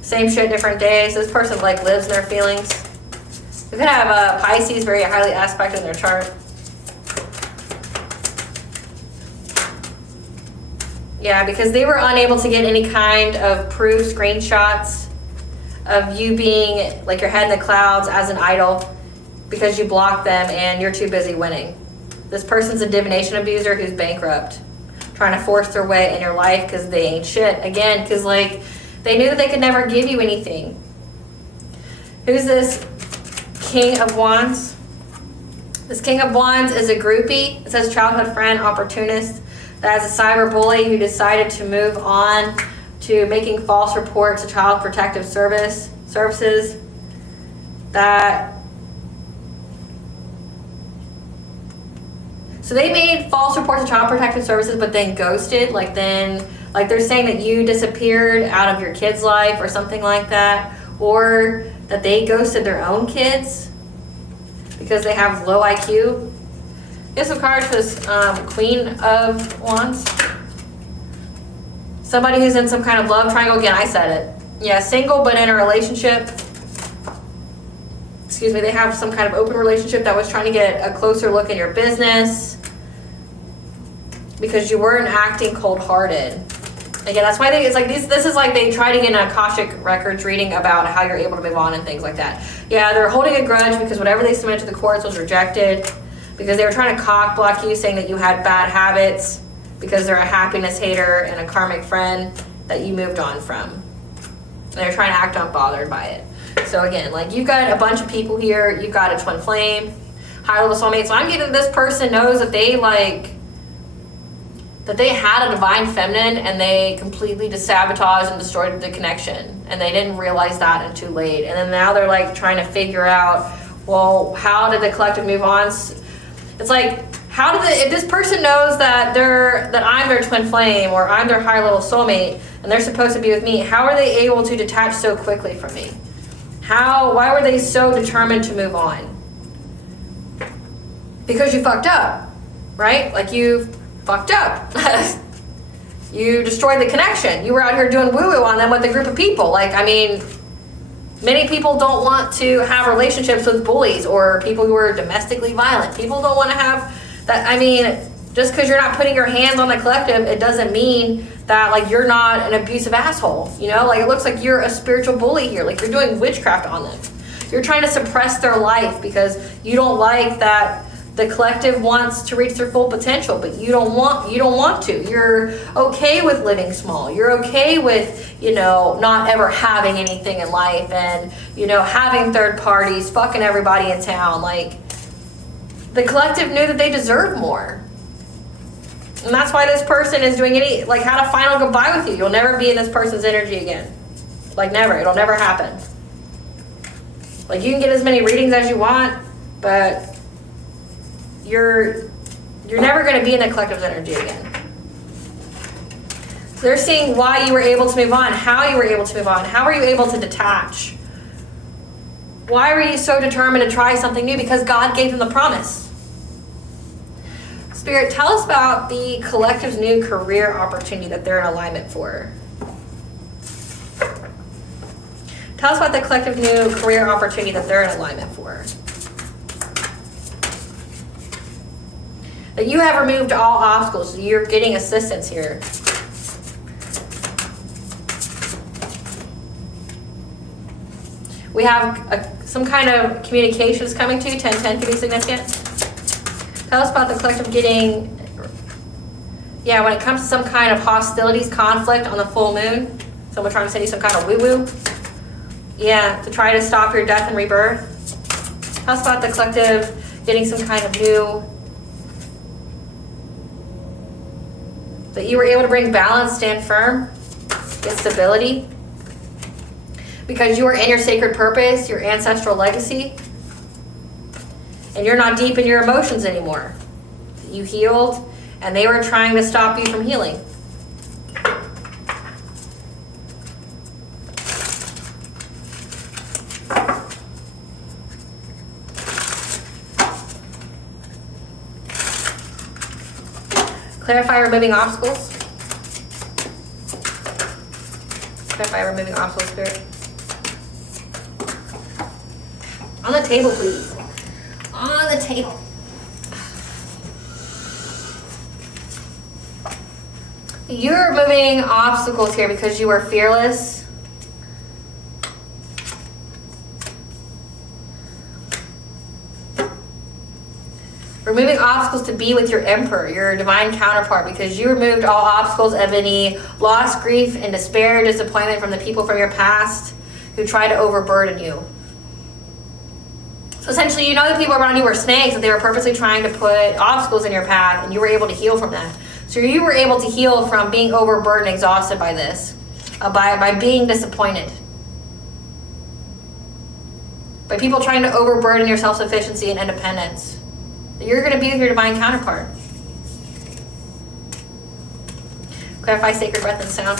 Same shit, different days. This person like lives in their feelings. They could have a Pisces very highly aspected in their chart. Yeah, because they were unable to get any kind of proof, screenshots of you being like your head in the clouds as an idol because you blocked them and you're too busy winning. This person's a divination abuser who's bankrupt, trying to force their way in your life because they ain't shit. Again, because like they knew that they could never give you anything. Who's this King of Wands? This King of Wands is a groupie. It says childhood friend, opportunist. That is a cyber bully who decided to move on to making false reports to Child Protective Services that So they made false reports of child protective services, but then ghosted. Like they're saying that you disappeared out of your kid's life or something like that, or that they ghosted their own kids because they have low IQ. Get some cards for this Queen of Wands. Somebody who's in some kind of love triangle. Again, I said it. Yeah, single but in a relationship. Excuse me, they have some kind of open relationship that was trying to get a closer look in your business because you weren't acting cold-hearted. Again, that's why it's like this is like they try to get an Akashic Records reading about how you're able to move on and things like that. Yeah, they're holding a grudge because whatever they submitted to the courts was rejected because they were trying to cock block you, saying that you had bad habits because they're a happiness hater and a karmic friend that you moved on from. And they're trying to act unbothered by it. So again, like you've got a bunch of people here, you've got a twin flame, high level soulmate. So I'm getting this person knows that they had a divine feminine and they completely sabotaged and destroyed the connection. And they didn't realize that until too late. And then now they're like trying to figure out, well, how did the collective move on? It's like, if this person knows that I'm their twin flame or I'm their higher level soulmate and they're supposed to be with me, how are they able to detach so quickly from me? Why were they so determined to move on? Because you fucked up, right? Like you fucked up. You destroyed the connection. You were out here doing woo-woo on them with a group of people. Like, I mean, many people don't want to have relationships with bullies or people who are domestically violent. People don't want to have that. I mean, just because you're not putting your hands on the collective, it doesn't mean that like you're not an abusive asshole. You know, like it looks like you're a spiritual bully here. Like you're doing witchcraft on them. You're trying to suppress their life because you don't like that the collective wants to reach their full potential, but you don't want to. You're okay with living small. You're okay with, not ever having anything in life and, having third parties, fucking everybody in town. Like the collective knew that they deserve more. And that's why this person is doing had a final goodbye with you. You'll never be in this person's energy again. Like never. It'll never happen. Like you can get as many readings as you want, but you're never going to be in the collective's energy again. So they're seeing why you were able to move on, how you were able to move on, how were you able to detach? Why were you so determined to try something new? Because God gave them the promise. Spirit, tell us about the collective's new career opportunity that they're in alignment for. Tell us about the collective new career opportunity that they're in alignment for. That you have removed all obstacles. So you're getting assistance here. We have some kind of communications coming to you. 10-10 can be significant. Tell us about the collective getting, when it comes to some kind of hostilities, conflict on the full moon. Someone trying to send you some kind of woo-woo. Yeah, to try to stop your death and rebirth. Tell us about the collective getting some kind of new, that you were able to bring balance, stand firm, get stability. Because you are in your sacred purpose, your ancestral legacy. And you're not deep in your emotions anymore. You healed, and they were trying to stop you from healing. Clarify removing obstacles. Clarify removing obstacles, Spirit. On the table, please. On the table. You're removing obstacles here because you are fearless. Removing obstacles to be with your emperor, your divine counterpart, because you removed all obstacles of any loss, grief, and despair, disappointment from the people from your past who tried to overburden you. So essentially, you know the people around you were snakes, and they were purposely trying to put obstacles in your path, and you were able to heal from that. So you were able to heal from being overburdened, exhausted by this, by being disappointed. By people trying to overburden your self-sufficiency and independence. You're going to be with your divine counterpart. Clarify sacred breath and sound.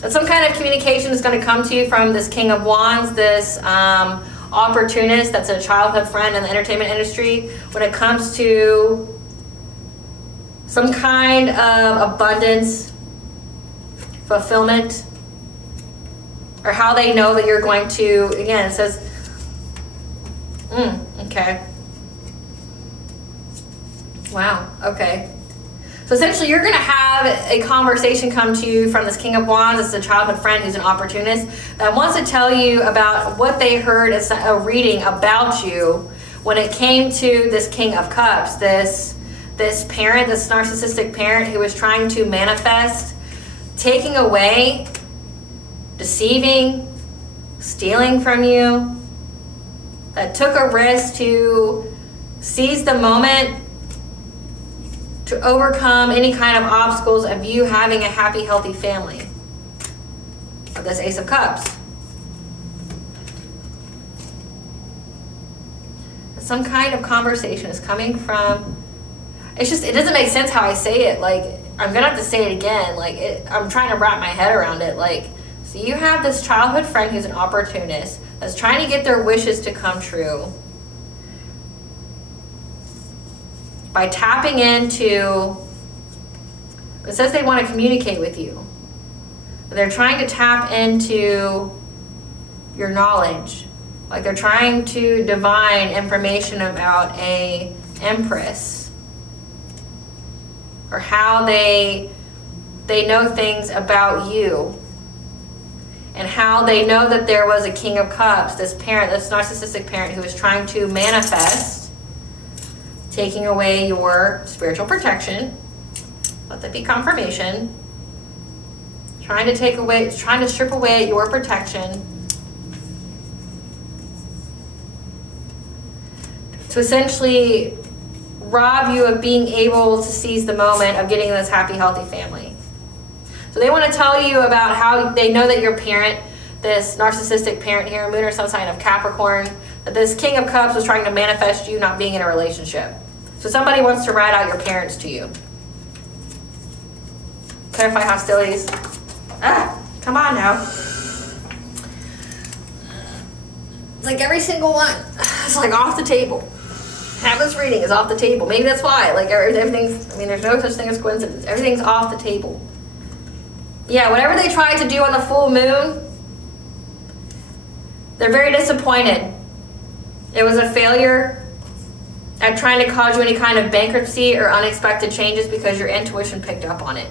That some kind of communication is going to come to you from this King of Wands, this opportunist that's a childhood friend in the entertainment industry, when it comes to some kind of abundance, fulfillment, or how they know that you're going to, again, it says, okay. Wow, okay. So essentially you're going to have a conversation come to you from this King of Wands. It's a childhood friend who's an opportunist that wants to tell you about what they heard as a reading about you when it came to this King of Cups, this parent, this narcissistic parent who was trying to manifest, taking away, deceiving, stealing from you, that took a risk to seize the moment to overcome any kind of obstacles of you having a happy, healthy family. Of this Ace of Cups. Some kind of conversation is coming from, it's just, it doesn't make sense how I say it. Like, I'm gonna have to say it again. Like, I'm trying to wrap my head around it. Like, so you have this childhood friend who's an opportunist that's trying to get their wishes to come true by tapping into, it says they want to communicate with you. They're trying to tap into your knowledge. Like they're trying to divine information about a empress. Or how they know things about you. And how they know that there was a King of Cups, this parent, this narcissistic parent who was trying to manifest taking away your spiritual protection. Let that be confirmation. Trying to strip away your protection. To essentially rob you of being able to seize the moment of getting this happy, healthy family. So they want to tell you about how they know that your parent, this narcissistic parent here, moon or sun sign of Capricorn, that this King of Cups was trying to manifest you not being in a relationship. So somebody wants to rat out your parents to you. Clarify hostilities. Come on now. It's like every single one. It's like off the table. Half this reading is off the table. Maybe that's why. Like everything's, I mean, there's no such thing as coincidence. Everything's off the table. Yeah, whatever they tried to do on the full moon, they're very disappointed. It was a failure at trying to cause you any kind of bankruptcy or unexpected changes because your intuition picked up on it.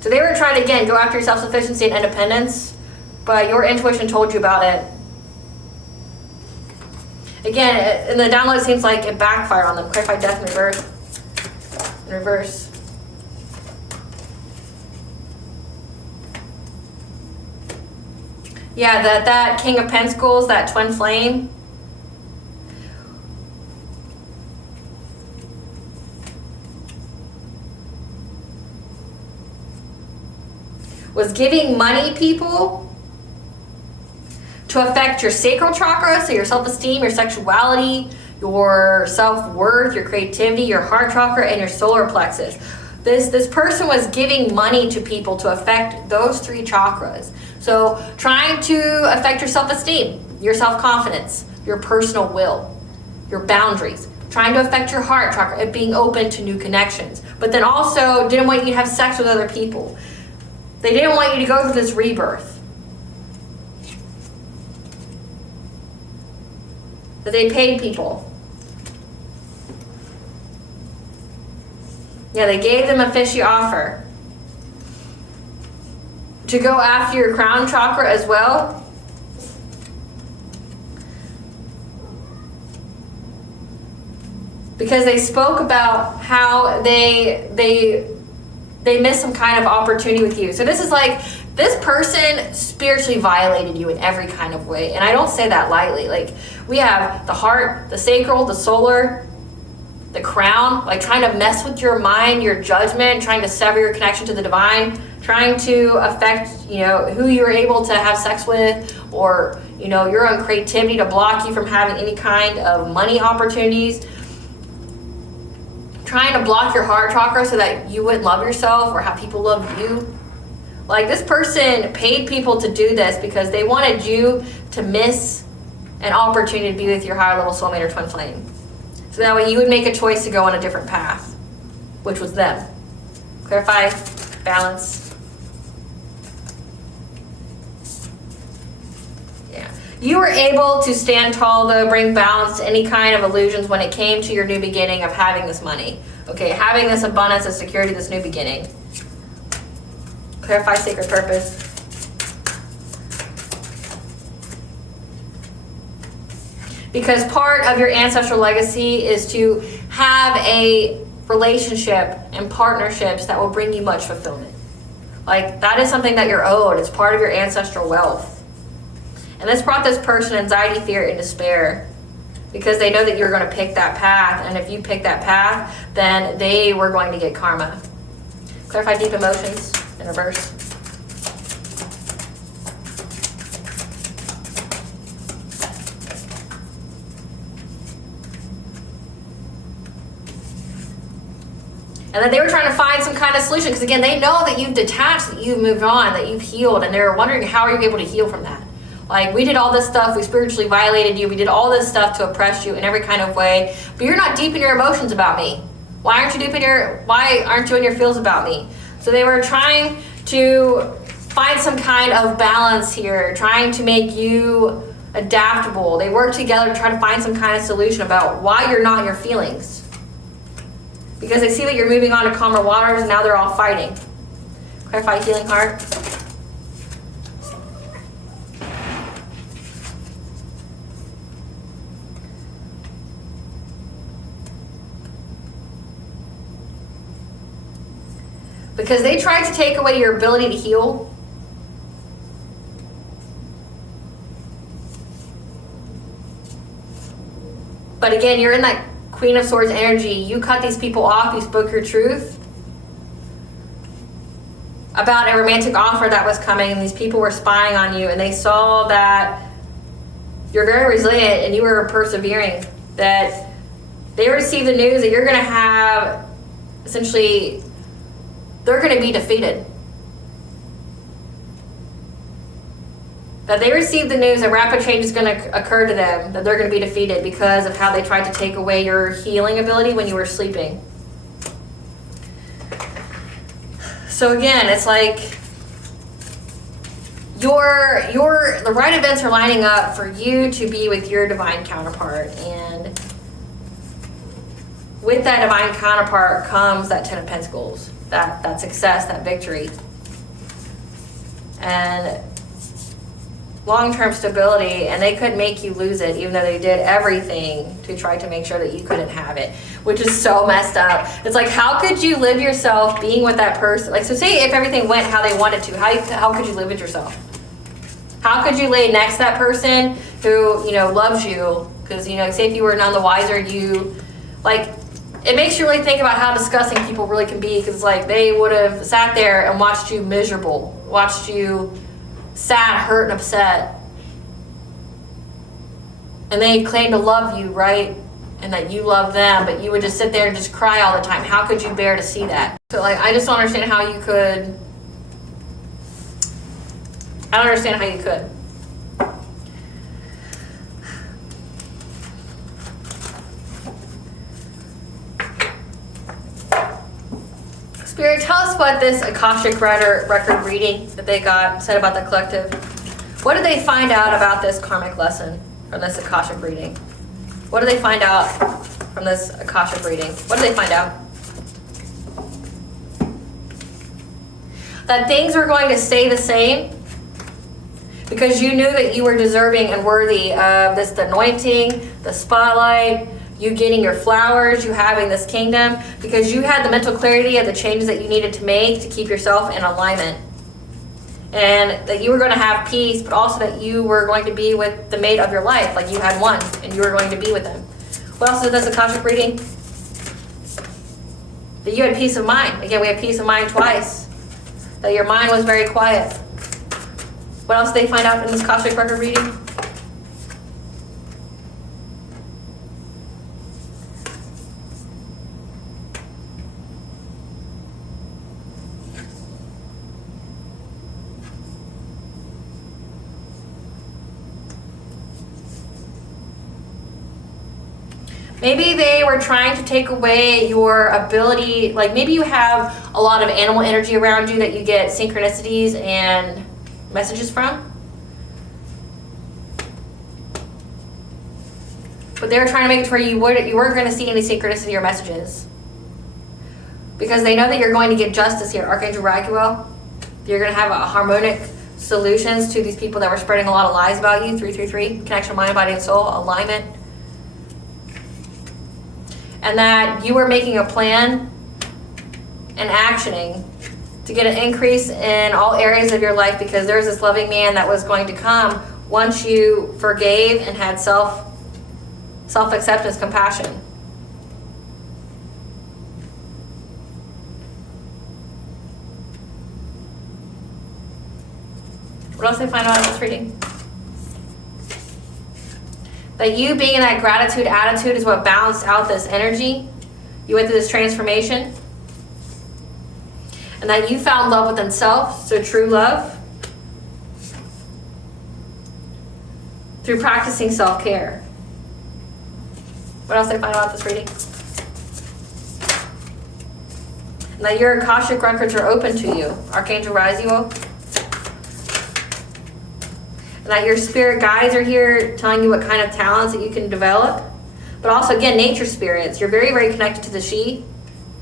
So they were trying to, again, go after your self-sufficiency and independence, but your intuition told you about it. Again, in the download, it seems like it backfired on them. Clarify death in reverse. In reverse. Yeah, that King of Pentacles, that twin flame. Was giving money, people, to affect your sacral chakra, so your self-esteem, your sexuality, your self-worth, your creativity, your heart chakra, and your solar plexus. This person was giving money to people to affect those three chakras. So trying to affect your self-esteem, your self-confidence, your personal will, your boundaries. Trying to affect your heart chakra, it being open to new connections. But then also didn't want you to have sex with other people. They didn't want you to go through this rebirth. That they paid people. Yeah, they gave them a fishy offer. To go after your crown chakra as well. Because they spoke about how they missed some kind of opportunity with you. So this is like, this person spiritually violated you in every kind of way. And I don't say that lightly. Like, we have the heart, the sacral, the solar, the crown, like trying to mess with your mind, your judgment, trying to sever your connection to the divine, trying to affect, who you're able to have sex with, or, your own creativity to block you from having any kind of money opportunities. trying to block your heart chakra so that you wouldn't love yourself or have people love you. Like, this person paid people to do this because they wanted you to miss an opportunity to be with your higher level soulmate or twin flame. So that way you would make a choice to go on a different path, which was them. Clarify, balance. Yeah. You were able to stand tall, though, bring balance to any kind of illusions when it came to your new beginning of having this money. Okay, having this abundance of security, this new beginning. Clarify sacred purpose. Because part of your ancestral legacy is to have a relationship and partnerships that will bring you much fulfillment. Like, that is something that you're owed. It's part of your ancestral wealth. And this brought this person anxiety, fear, and despair because they know that you're going to pick that path. And if you pick that path, then they were going to get karma. Clarify deep emotions in reverse. And then they were trying to find some kind of solution because, again, they know that you've detached, that you've moved on, that you've healed, and they're wondering how are you able to heal from that. Like, we did all this stuff, we spiritually violated you, we did all this stuff to oppress you in every kind of way, but you're not deep in your emotions about me. Why aren't you in your feels about me? So they were trying to find some kind of balance here, trying to make you adaptable. They worked together to try to find some kind of solution about why you're not in your feelings. Because they see that you're moving on to calmer waters and now they're all fighting. Clarify healing heart. Because they tried to take away your ability to heal. But again, you're in that Queen of Swords energy. You cut these people off. You spoke your truth about a romantic offer that was coming, and these people were spying on you, and they saw that you're very resilient and you were persevering, that they received the news that you're going to have, essentially, they're going to be defeated. That they received the news that rapid change is going to occur to them, that they're going to be defeated because of how they tried to take away your healing ability when you were sleeping. So again, it's like the right events are lining up for you to be with your divine counterpart, and with that divine counterpart comes that 10 of Pentacles, that success, that victory, and long-term stability. And they could make you lose it, even though they did everything to try to make sure that you couldn't have it, which is so messed up. It's like, how could you live yourself being with that person? Like, so say if everything went how they wanted to, how could you live with yourself? How could you lay next to that person who, loves you? Because, say if you were none the wiser, it makes you really think about how disgusting people really can be, because like they would have sat there and watched you miserable, watched you sad, hurt, and upset. And they claim to love you, right? And that you love them, but you would just sit there and just cry all the time. How could you bear to see that? So I just don't understand how you could. I don't understand how you could. Spirit, tell us what this Akashic record reading that they got said about the collective. What did they find out about this karmic lesson from this Akashic reading? What did they find out from this Akashic reading? What did they find out? That things were going to stay the same because you knew that you were deserving and worthy of this anointing, the spotlight, you getting your flowers, you having this kingdom, because you had the mental clarity of the changes that you needed to make to keep yourself in alignment. And that you were going to have peace, but also that you were going to be with the mate of your life, like you had one, and you were going to be with them. What else is this Akashic reading? That you had peace of mind. Again, we have peace of mind twice. That your mind was very quiet. What else did they find out in this Akashic record reading? Maybe they were trying to take away your ability, like maybe you have a lot of animal energy around you that you get synchronicities and messages from. But they were trying to make it to where you weren't going to see any synchronicity or messages. Because they know that you're going to get justice here, Archangel Raguel. You're going to have a harmonic solutions to these people that were spreading a lot of lies about you. 333, connection, mind, body, and soul, alignment. And that you were making a plan and actioning to get an increase in all areas of your life, because there's this loving man that was going to come once you forgave and had self-acceptance, compassion. What else did I find out about this reading? That you being in that gratitude attitude is what balanced out this energy. You went through this transformation. And that you found love within self, so true love. Through practicing self-care. What else did I find out about this reading? And that your akashic records are open to you. Archangel Raziel. And that your spirit guides are here telling you what kind of talents that you can develop. But also, again, nature spirits. You're very, very connected to the she,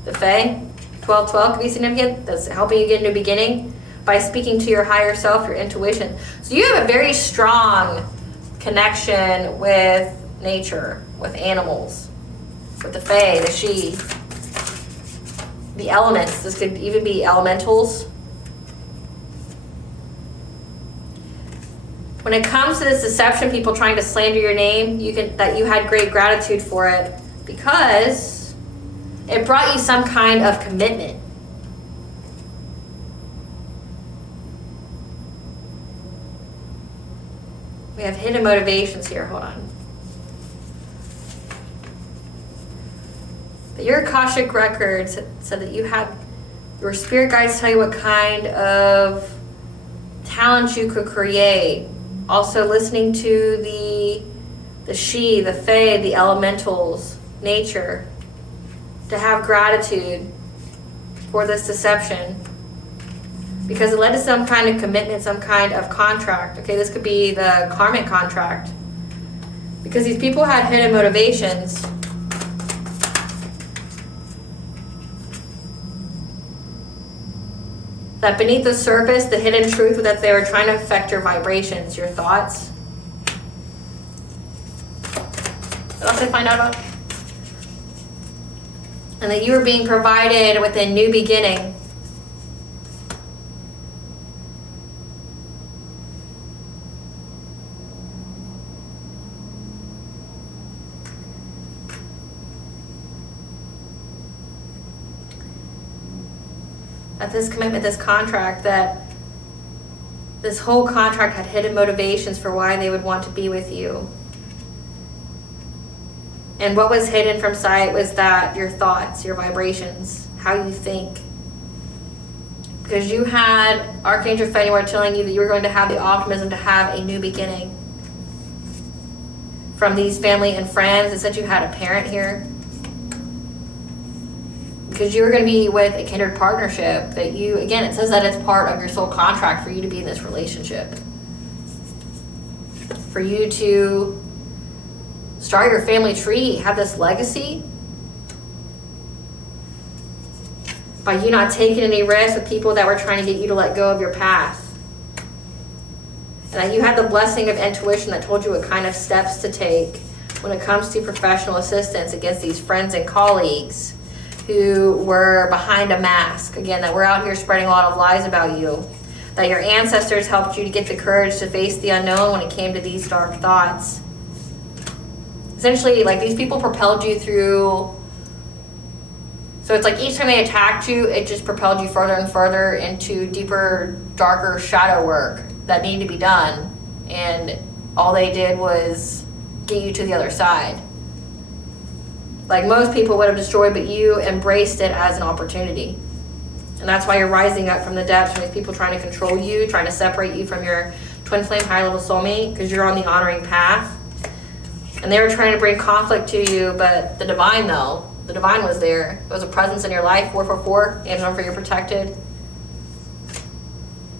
the fae. 1212 could be significant. That's helping you get a new beginning by speaking to your higher self, your intuition. So you have a very strong connection with nature, with animals, with the fae, the she, the elements. This could even be elementals. When it comes to this deception, people trying to slander your name, that you had great gratitude for it because it brought you some kind of commitment. We have hidden motivations here. Hold on. But your akashic records said that you had your spirit guides tell you what kind of talents you could create. Also listening to the she, the fae, the elementals, nature, to have gratitude for this deception. Because it led to some kind of commitment, some kind of contract. Okay, this could be the karmic contract. Because these people had hidden motivations. That beneath the surface, the hidden truth was that they were trying to affect your vibrations, your thoughts. What else did I find out about? And that you were being provided with a new beginning. At this commitment, this contract, that this whole contract had hidden motivations for why they would want to be with you. And what was hidden from sight was that your thoughts, your vibrations, how you think. Because you had Archangel Fenwar telling you that you were going to have the optimism to have a new beginning. From these family and friends, it said you had a parent here. Because you're going to be with a kindred partnership that you, again, it says that it's part of your soul contract for you to be in this relationship. For you to start your family tree, have this legacy. By you not taking any risks with people that were trying to get you to let go of your path. And that you had the blessing of intuition that told you what kind of steps to take when it comes to professional assistance against these friends and colleagues who were behind a mask. Again, that we're out here spreading a lot of lies about you. That your ancestors helped you to get the courage to face the unknown when it came to these dark thoughts. Essentially, like, these people propelled you through. So it's like each time they attacked you, it just propelled you further and further into deeper, darker shadow work that needed to be done. And all they did was get you to the other side. Like most people would have destroyed, but you embraced it as an opportunity. And that's why you're rising up from the depths, from these people trying to control you, trying to separate you from your twin flame high level soulmate, because you're on the honoring path. And they were trying to bring conflict to you, but the divine, though, the divine was there. It was a presence in your life, 444, and remember you're protected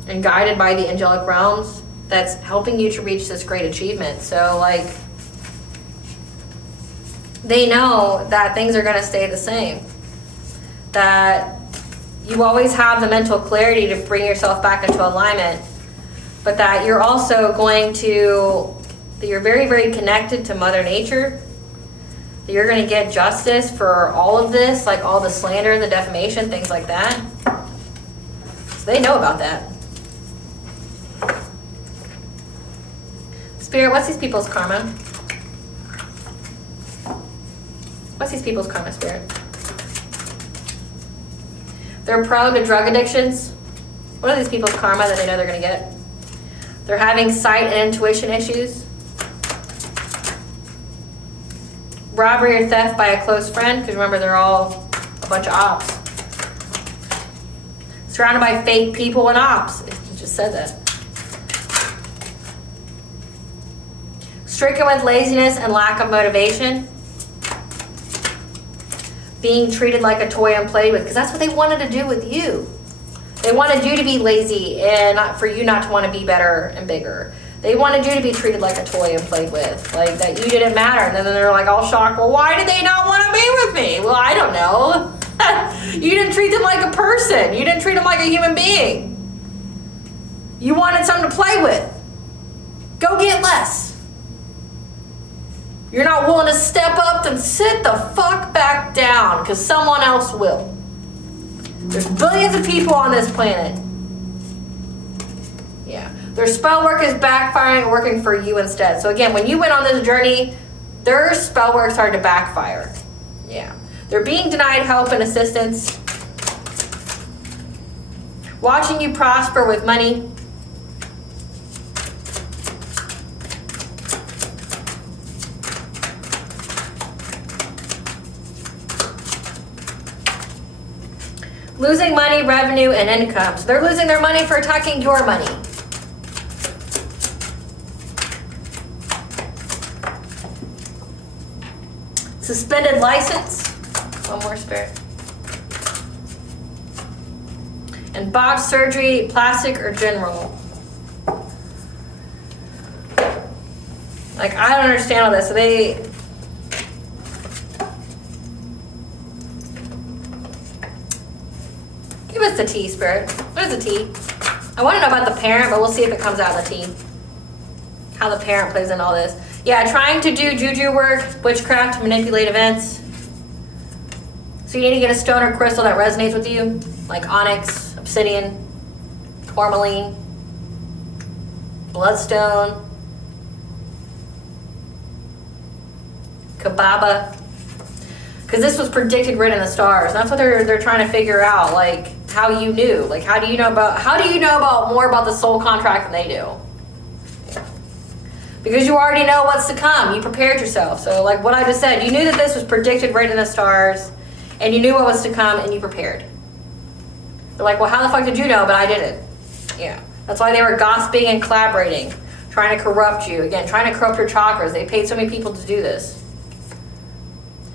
and guided by the angelic realms that's helping you to reach this great achievement. So, like, they know that things are going to stay the same. That you always have the mental clarity to bring yourself back into alignment, but that you're also going to, that you're very, very connected to Mother Nature, that you're going to get justice for all of this, like all the slander, the defamation, things like that. So they know about that. Spirit, what's these people's karma? What's these people's karma, Spirit? They're prone to drug addictions. What are these people's karma that they know they're going to get? They're having sight and intuition issues. Robbery or theft by a close friend, because remember, they're all a bunch of ops. Surrounded by fake people and ops. It just said that. Stricken with laziness and lack of motivation. Being treated like a toy and played with, because that's what they wanted to do with you. They wanted you to be lazy and not, for you not to want to be better and bigger. They wanted you to be treated like a toy and played with, like that you didn't matter. And then they're like all shocked, well, why did they not want to be with me? Well, I don't know. You didn't treat them like a person. You didn't treat them like a human being. You wanted something to play with. Go get less. You're not willing to step up, then sit the fuck back down, because someone else will. There's billions of people on this planet. Yeah. Their spell work is backfiring and working for you instead. So again, when you went on this journey, their spell work started to backfire. Yeah. They're being denied help and assistance. Watching you prosper with money. Losing money, revenue, and income. So they're losing their money for attacking your money. Suspended license. One more, Spirit. And botched surgery, plastic or general. Like, I don't understand all this. So they... Give us the tea, Spirit. What is the tea? I want to know about the parent, but we'll see if it comes out in the tea. How the parent plays in all this. Yeah, trying to do juju work, witchcraft, manipulate events. So you need to get a stone or crystal that resonates with you, like onyx, obsidian, tourmaline, bloodstone, kababa. Because this was predicted written in the stars. That's what they're trying to figure out, like how you knew. Like how do you know about more about the soul contract than they do? Because you already know what's to come. You prepared yourself. So like what I just said, you knew that this was predicted right in the stars, and you knew what was to come, and you prepared. They're like, well, how the fuck did you know, but I didn't? Yeah. That's why they were gossiping and collaborating, trying to corrupt you. Again, trying to corrupt your chakras. They paid so many people to do this.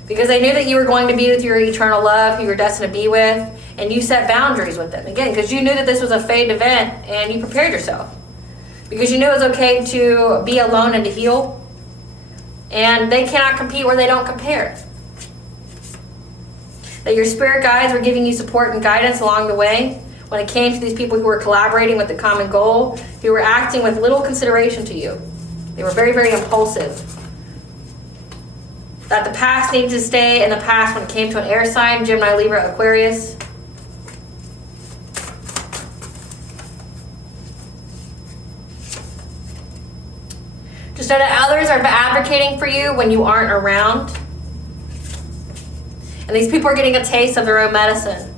Because they knew that you were going to be with your eternal love, who you were destined to be with, and you set boundaries with them. Again, because you knew that this was a fate event, and you prepared yourself. Because you knew it was okay to be alone and to heal. And they cannot compete where they don't compare. That your spirit guides were giving you support and guidance along the way when it came to these people who were collaborating with the common goal, who were acting with little consideration to you. They were very, very impulsive. That the past needed to stay in the past when it came to an air sign, Gemini, Libra, Aquarius. Just know that others are advocating for you when you aren't around. And these people are getting a taste of their own medicine.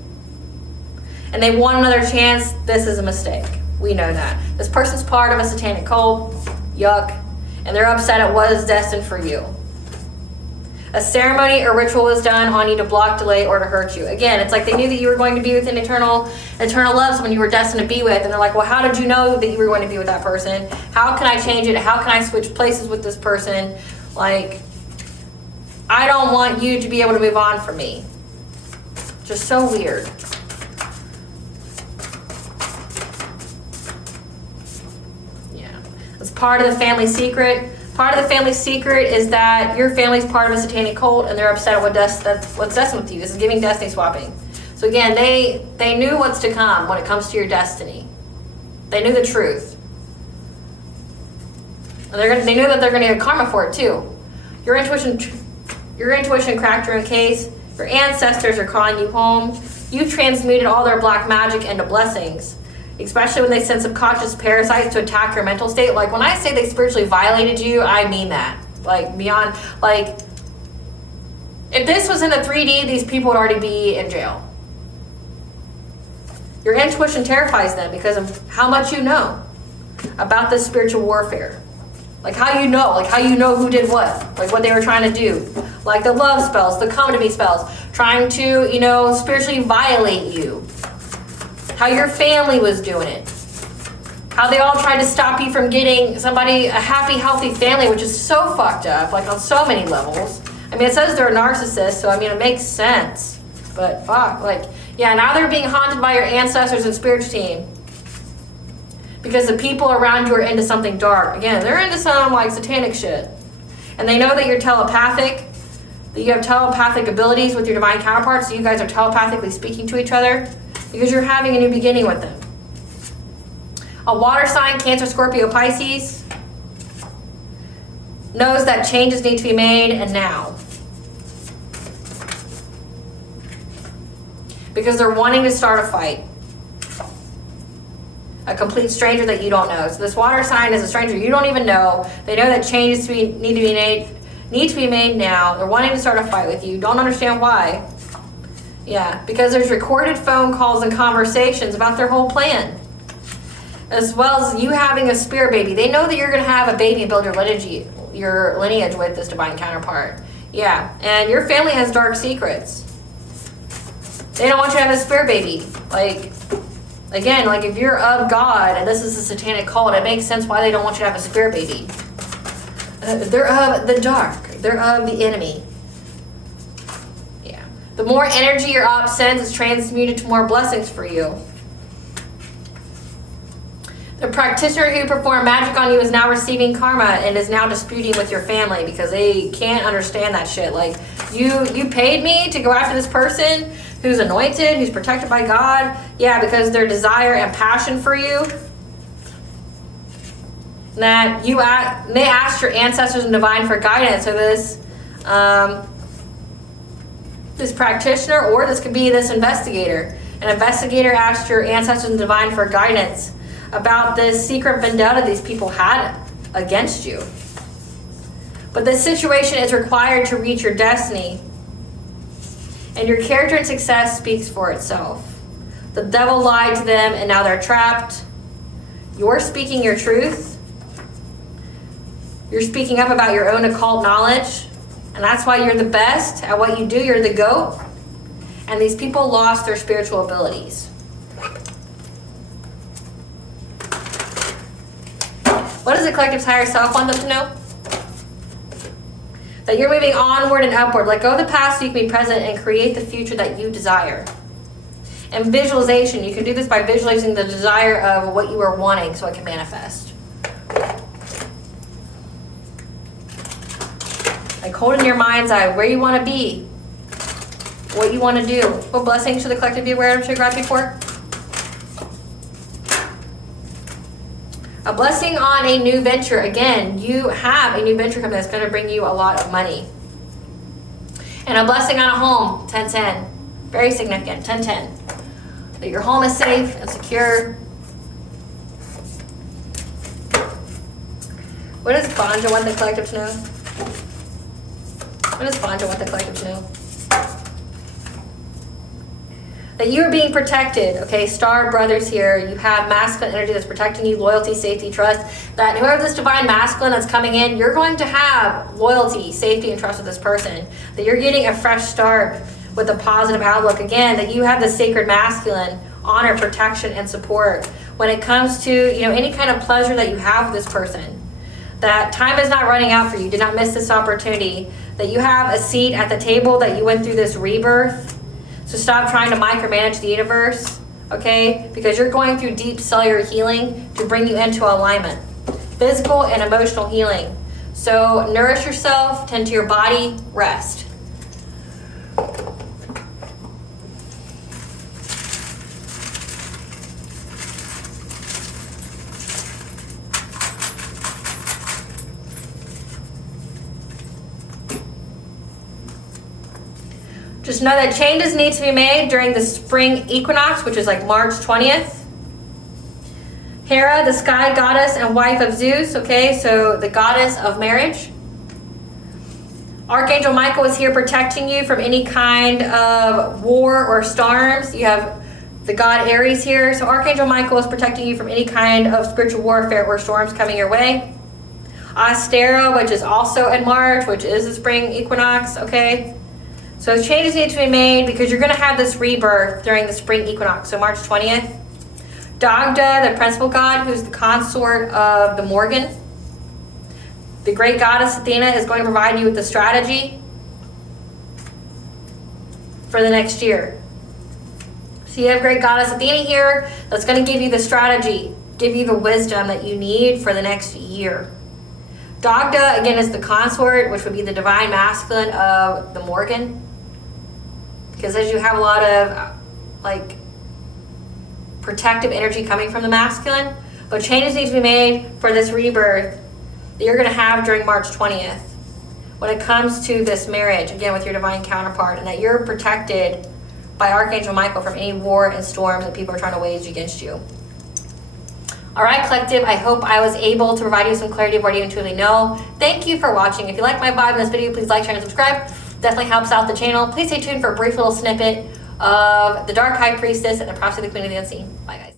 And they want another chance. This is a mistake. We know that. This person's part of a satanic cult. Yuck. And they're upset it was destined for you. A ceremony or ritual was done on you to block, delay, or to hurt you. Again, it's like they knew that you were going to be with an eternal love, someone you were destined to be with. And they're like, well, how did you know that you were going to be with that person? How can I change it? How can I switch places with this person? Like, I don't want you to be able to move on from me. Just so weird. Yeah. It's part of the family secret. Part of the family secret is that your family's part of a satanic cult and they're upset at what's destined with you. This is giving destiny swapping. So again, they knew what's to come when it comes to your destiny. They knew the truth. And they knew that they're going to get karma for it too. Your intuition cracked your own case. Your ancestors are calling you home. You transmuted all their black magic into blessings. Especially when they send subconscious parasites to attack your mental state. Like when I say they spiritually violated you, I mean that. Like beyond, like if this was in the 3D, these people would already be in jail. Your intuition terrifies them because of how much you know about this spiritual warfare. Like how you know who did what, like what they were trying to do. Like the love spells, the come to me spells, trying to, spiritually violate you. How your family was doing it. How they all tried to stop you from getting a happy, healthy family, which is so fucked up, like on so many levels. I mean, it says they're a narcissist, so I mean, it makes sense. But fuck, now they're being haunted by your ancestors and spiritual team. Because the people around you are into something dark. Again, they're into some satanic shit. And they know that you're telepathic, that you have telepathic abilities with your divine counterparts, so you guys are telepathically speaking to each other. Because you're having a new beginning with them. A water sign, Cancer, Scorpio, Pisces, knows that changes need to be made and now. Because they're wanting to start a fight. A complete stranger that you don't know. So this water sign is a stranger you don't even know. They know that changes need to be made now. They're wanting to start a fight with you. Don't understand why. Yeah, because there's recorded phone calls and conversations about their whole plan. As well as you having a spirit baby. They know that you're going to have a baby and build your lineage with this divine counterpart. Yeah, and your family has dark secrets. They don't want you to have a spirit baby. Again, if you're of God and this is a satanic cult, it makes sense why they don't want you to have a spirit baby. They're of the dark. They're of the enemy. The more energy your op sends is transmuted to more blessings for you. The practitioner who performed magic on you is now receiving karma and is now disputing with your family because they can't understand that shit. Like, you paid me to go after this person who's anointed, who's protected by God. Yeah, because their desire and passion for you. That they asked your ancestors and divine for guidance. So this practitioner, or this could be this investigator. An investigator asked your ancestors and divine for guidance about this secret vendetta these people had against you. But this situation is required to reach your destiny. And your character and success speaks for itself. The devil lied to them and now they're trapped. You're speaking your truth. You're speaking up about your own occult knowledge. And that's why you're the best at what you do. You're the GOAT. And these people lost their spiritual abilities. What does the collective's higher self want them to know? That you're moving onward and upward. Let go of the past so you can be present and create the future that you desire. And visualization. You can do this by visualizing the desire of what you are wanting so it can manifest. Like hold in your mind's eye where you want to be, what you want to do. What blessings should the collective be aware of to gratitude for? A blessing on a new venture. Again, you have a new venture coming that's going to bring you a lot of money. And a blessing on a home, 10-10. Very significant, 10-10. That your home is safe and secure. What does Bonja want the collective to know? What does Bonja want the collective to know? That you are being protected, okay? Star brothers here. You have masculine energy that's protecting you, loyalty, safety, trust. That whoever this divine masculine that's coming in, you're going to have loyalty, safety, and trust with this person. That you're getting a fresh start with a positive outlook. Again, that you have the sacred masculine, honor, protection, and support. When it comes to, any kind of pleasure that you have with this person. that time is not running out for you. Do not miss this opportunity. That you have a seat at the table, that you went through this rebirth. So stop trying to micromanage the universe, okay? Because you're going through deep cellular healing to bring you into alignment. Physical and emotional healing. So nourish yourself, tend to your body, rest. Just know that changes need to be made during the spring equinox, which is like March 20th. Hera, the sky goddess and wife of Zeus, okay, so the goddess of marriage. Archangel Michael is here protecting you from any kind of war or storms. You have the god Aries here, so Archangel Michael is protecting you from any kind of spiritual warfare or storms coming your way. Astera, which is also in March, which is the spring equinox, okay? So changes need to be made because you're going to have this rebirth during the spring equinox, so March 20th. Dagda, the principal god, who's the consort of the Morgan. The great goddess Athena is going to provide you with the strategy for the next year. So you have great goddess Athena here that's going to give you the strategy, give you the wisdom that you need for the next year. Dagda, again, is the consort, which would be the divine masculine of the Morgan. Because as you have a lot of like protective energy coming from the masculine, but changes need to be made for this rebirth that you're going to have during March 20th when it comes to this marriage, again, with your divine counterpart, and that you're protected by Archangel Michael from any war and storms that people are trying to wage against you. All right, collective, I hope I was able to provide you some clarity of what you intuitively know. Thank you for watching. If you like my vibe in this video, please like, share, and subscribe. Definitely helps out the channel. Please stay tuned for a brief little snippet of the Dark High Priestess and the Prophecy of the Queen of the Unseen. Bye, guys.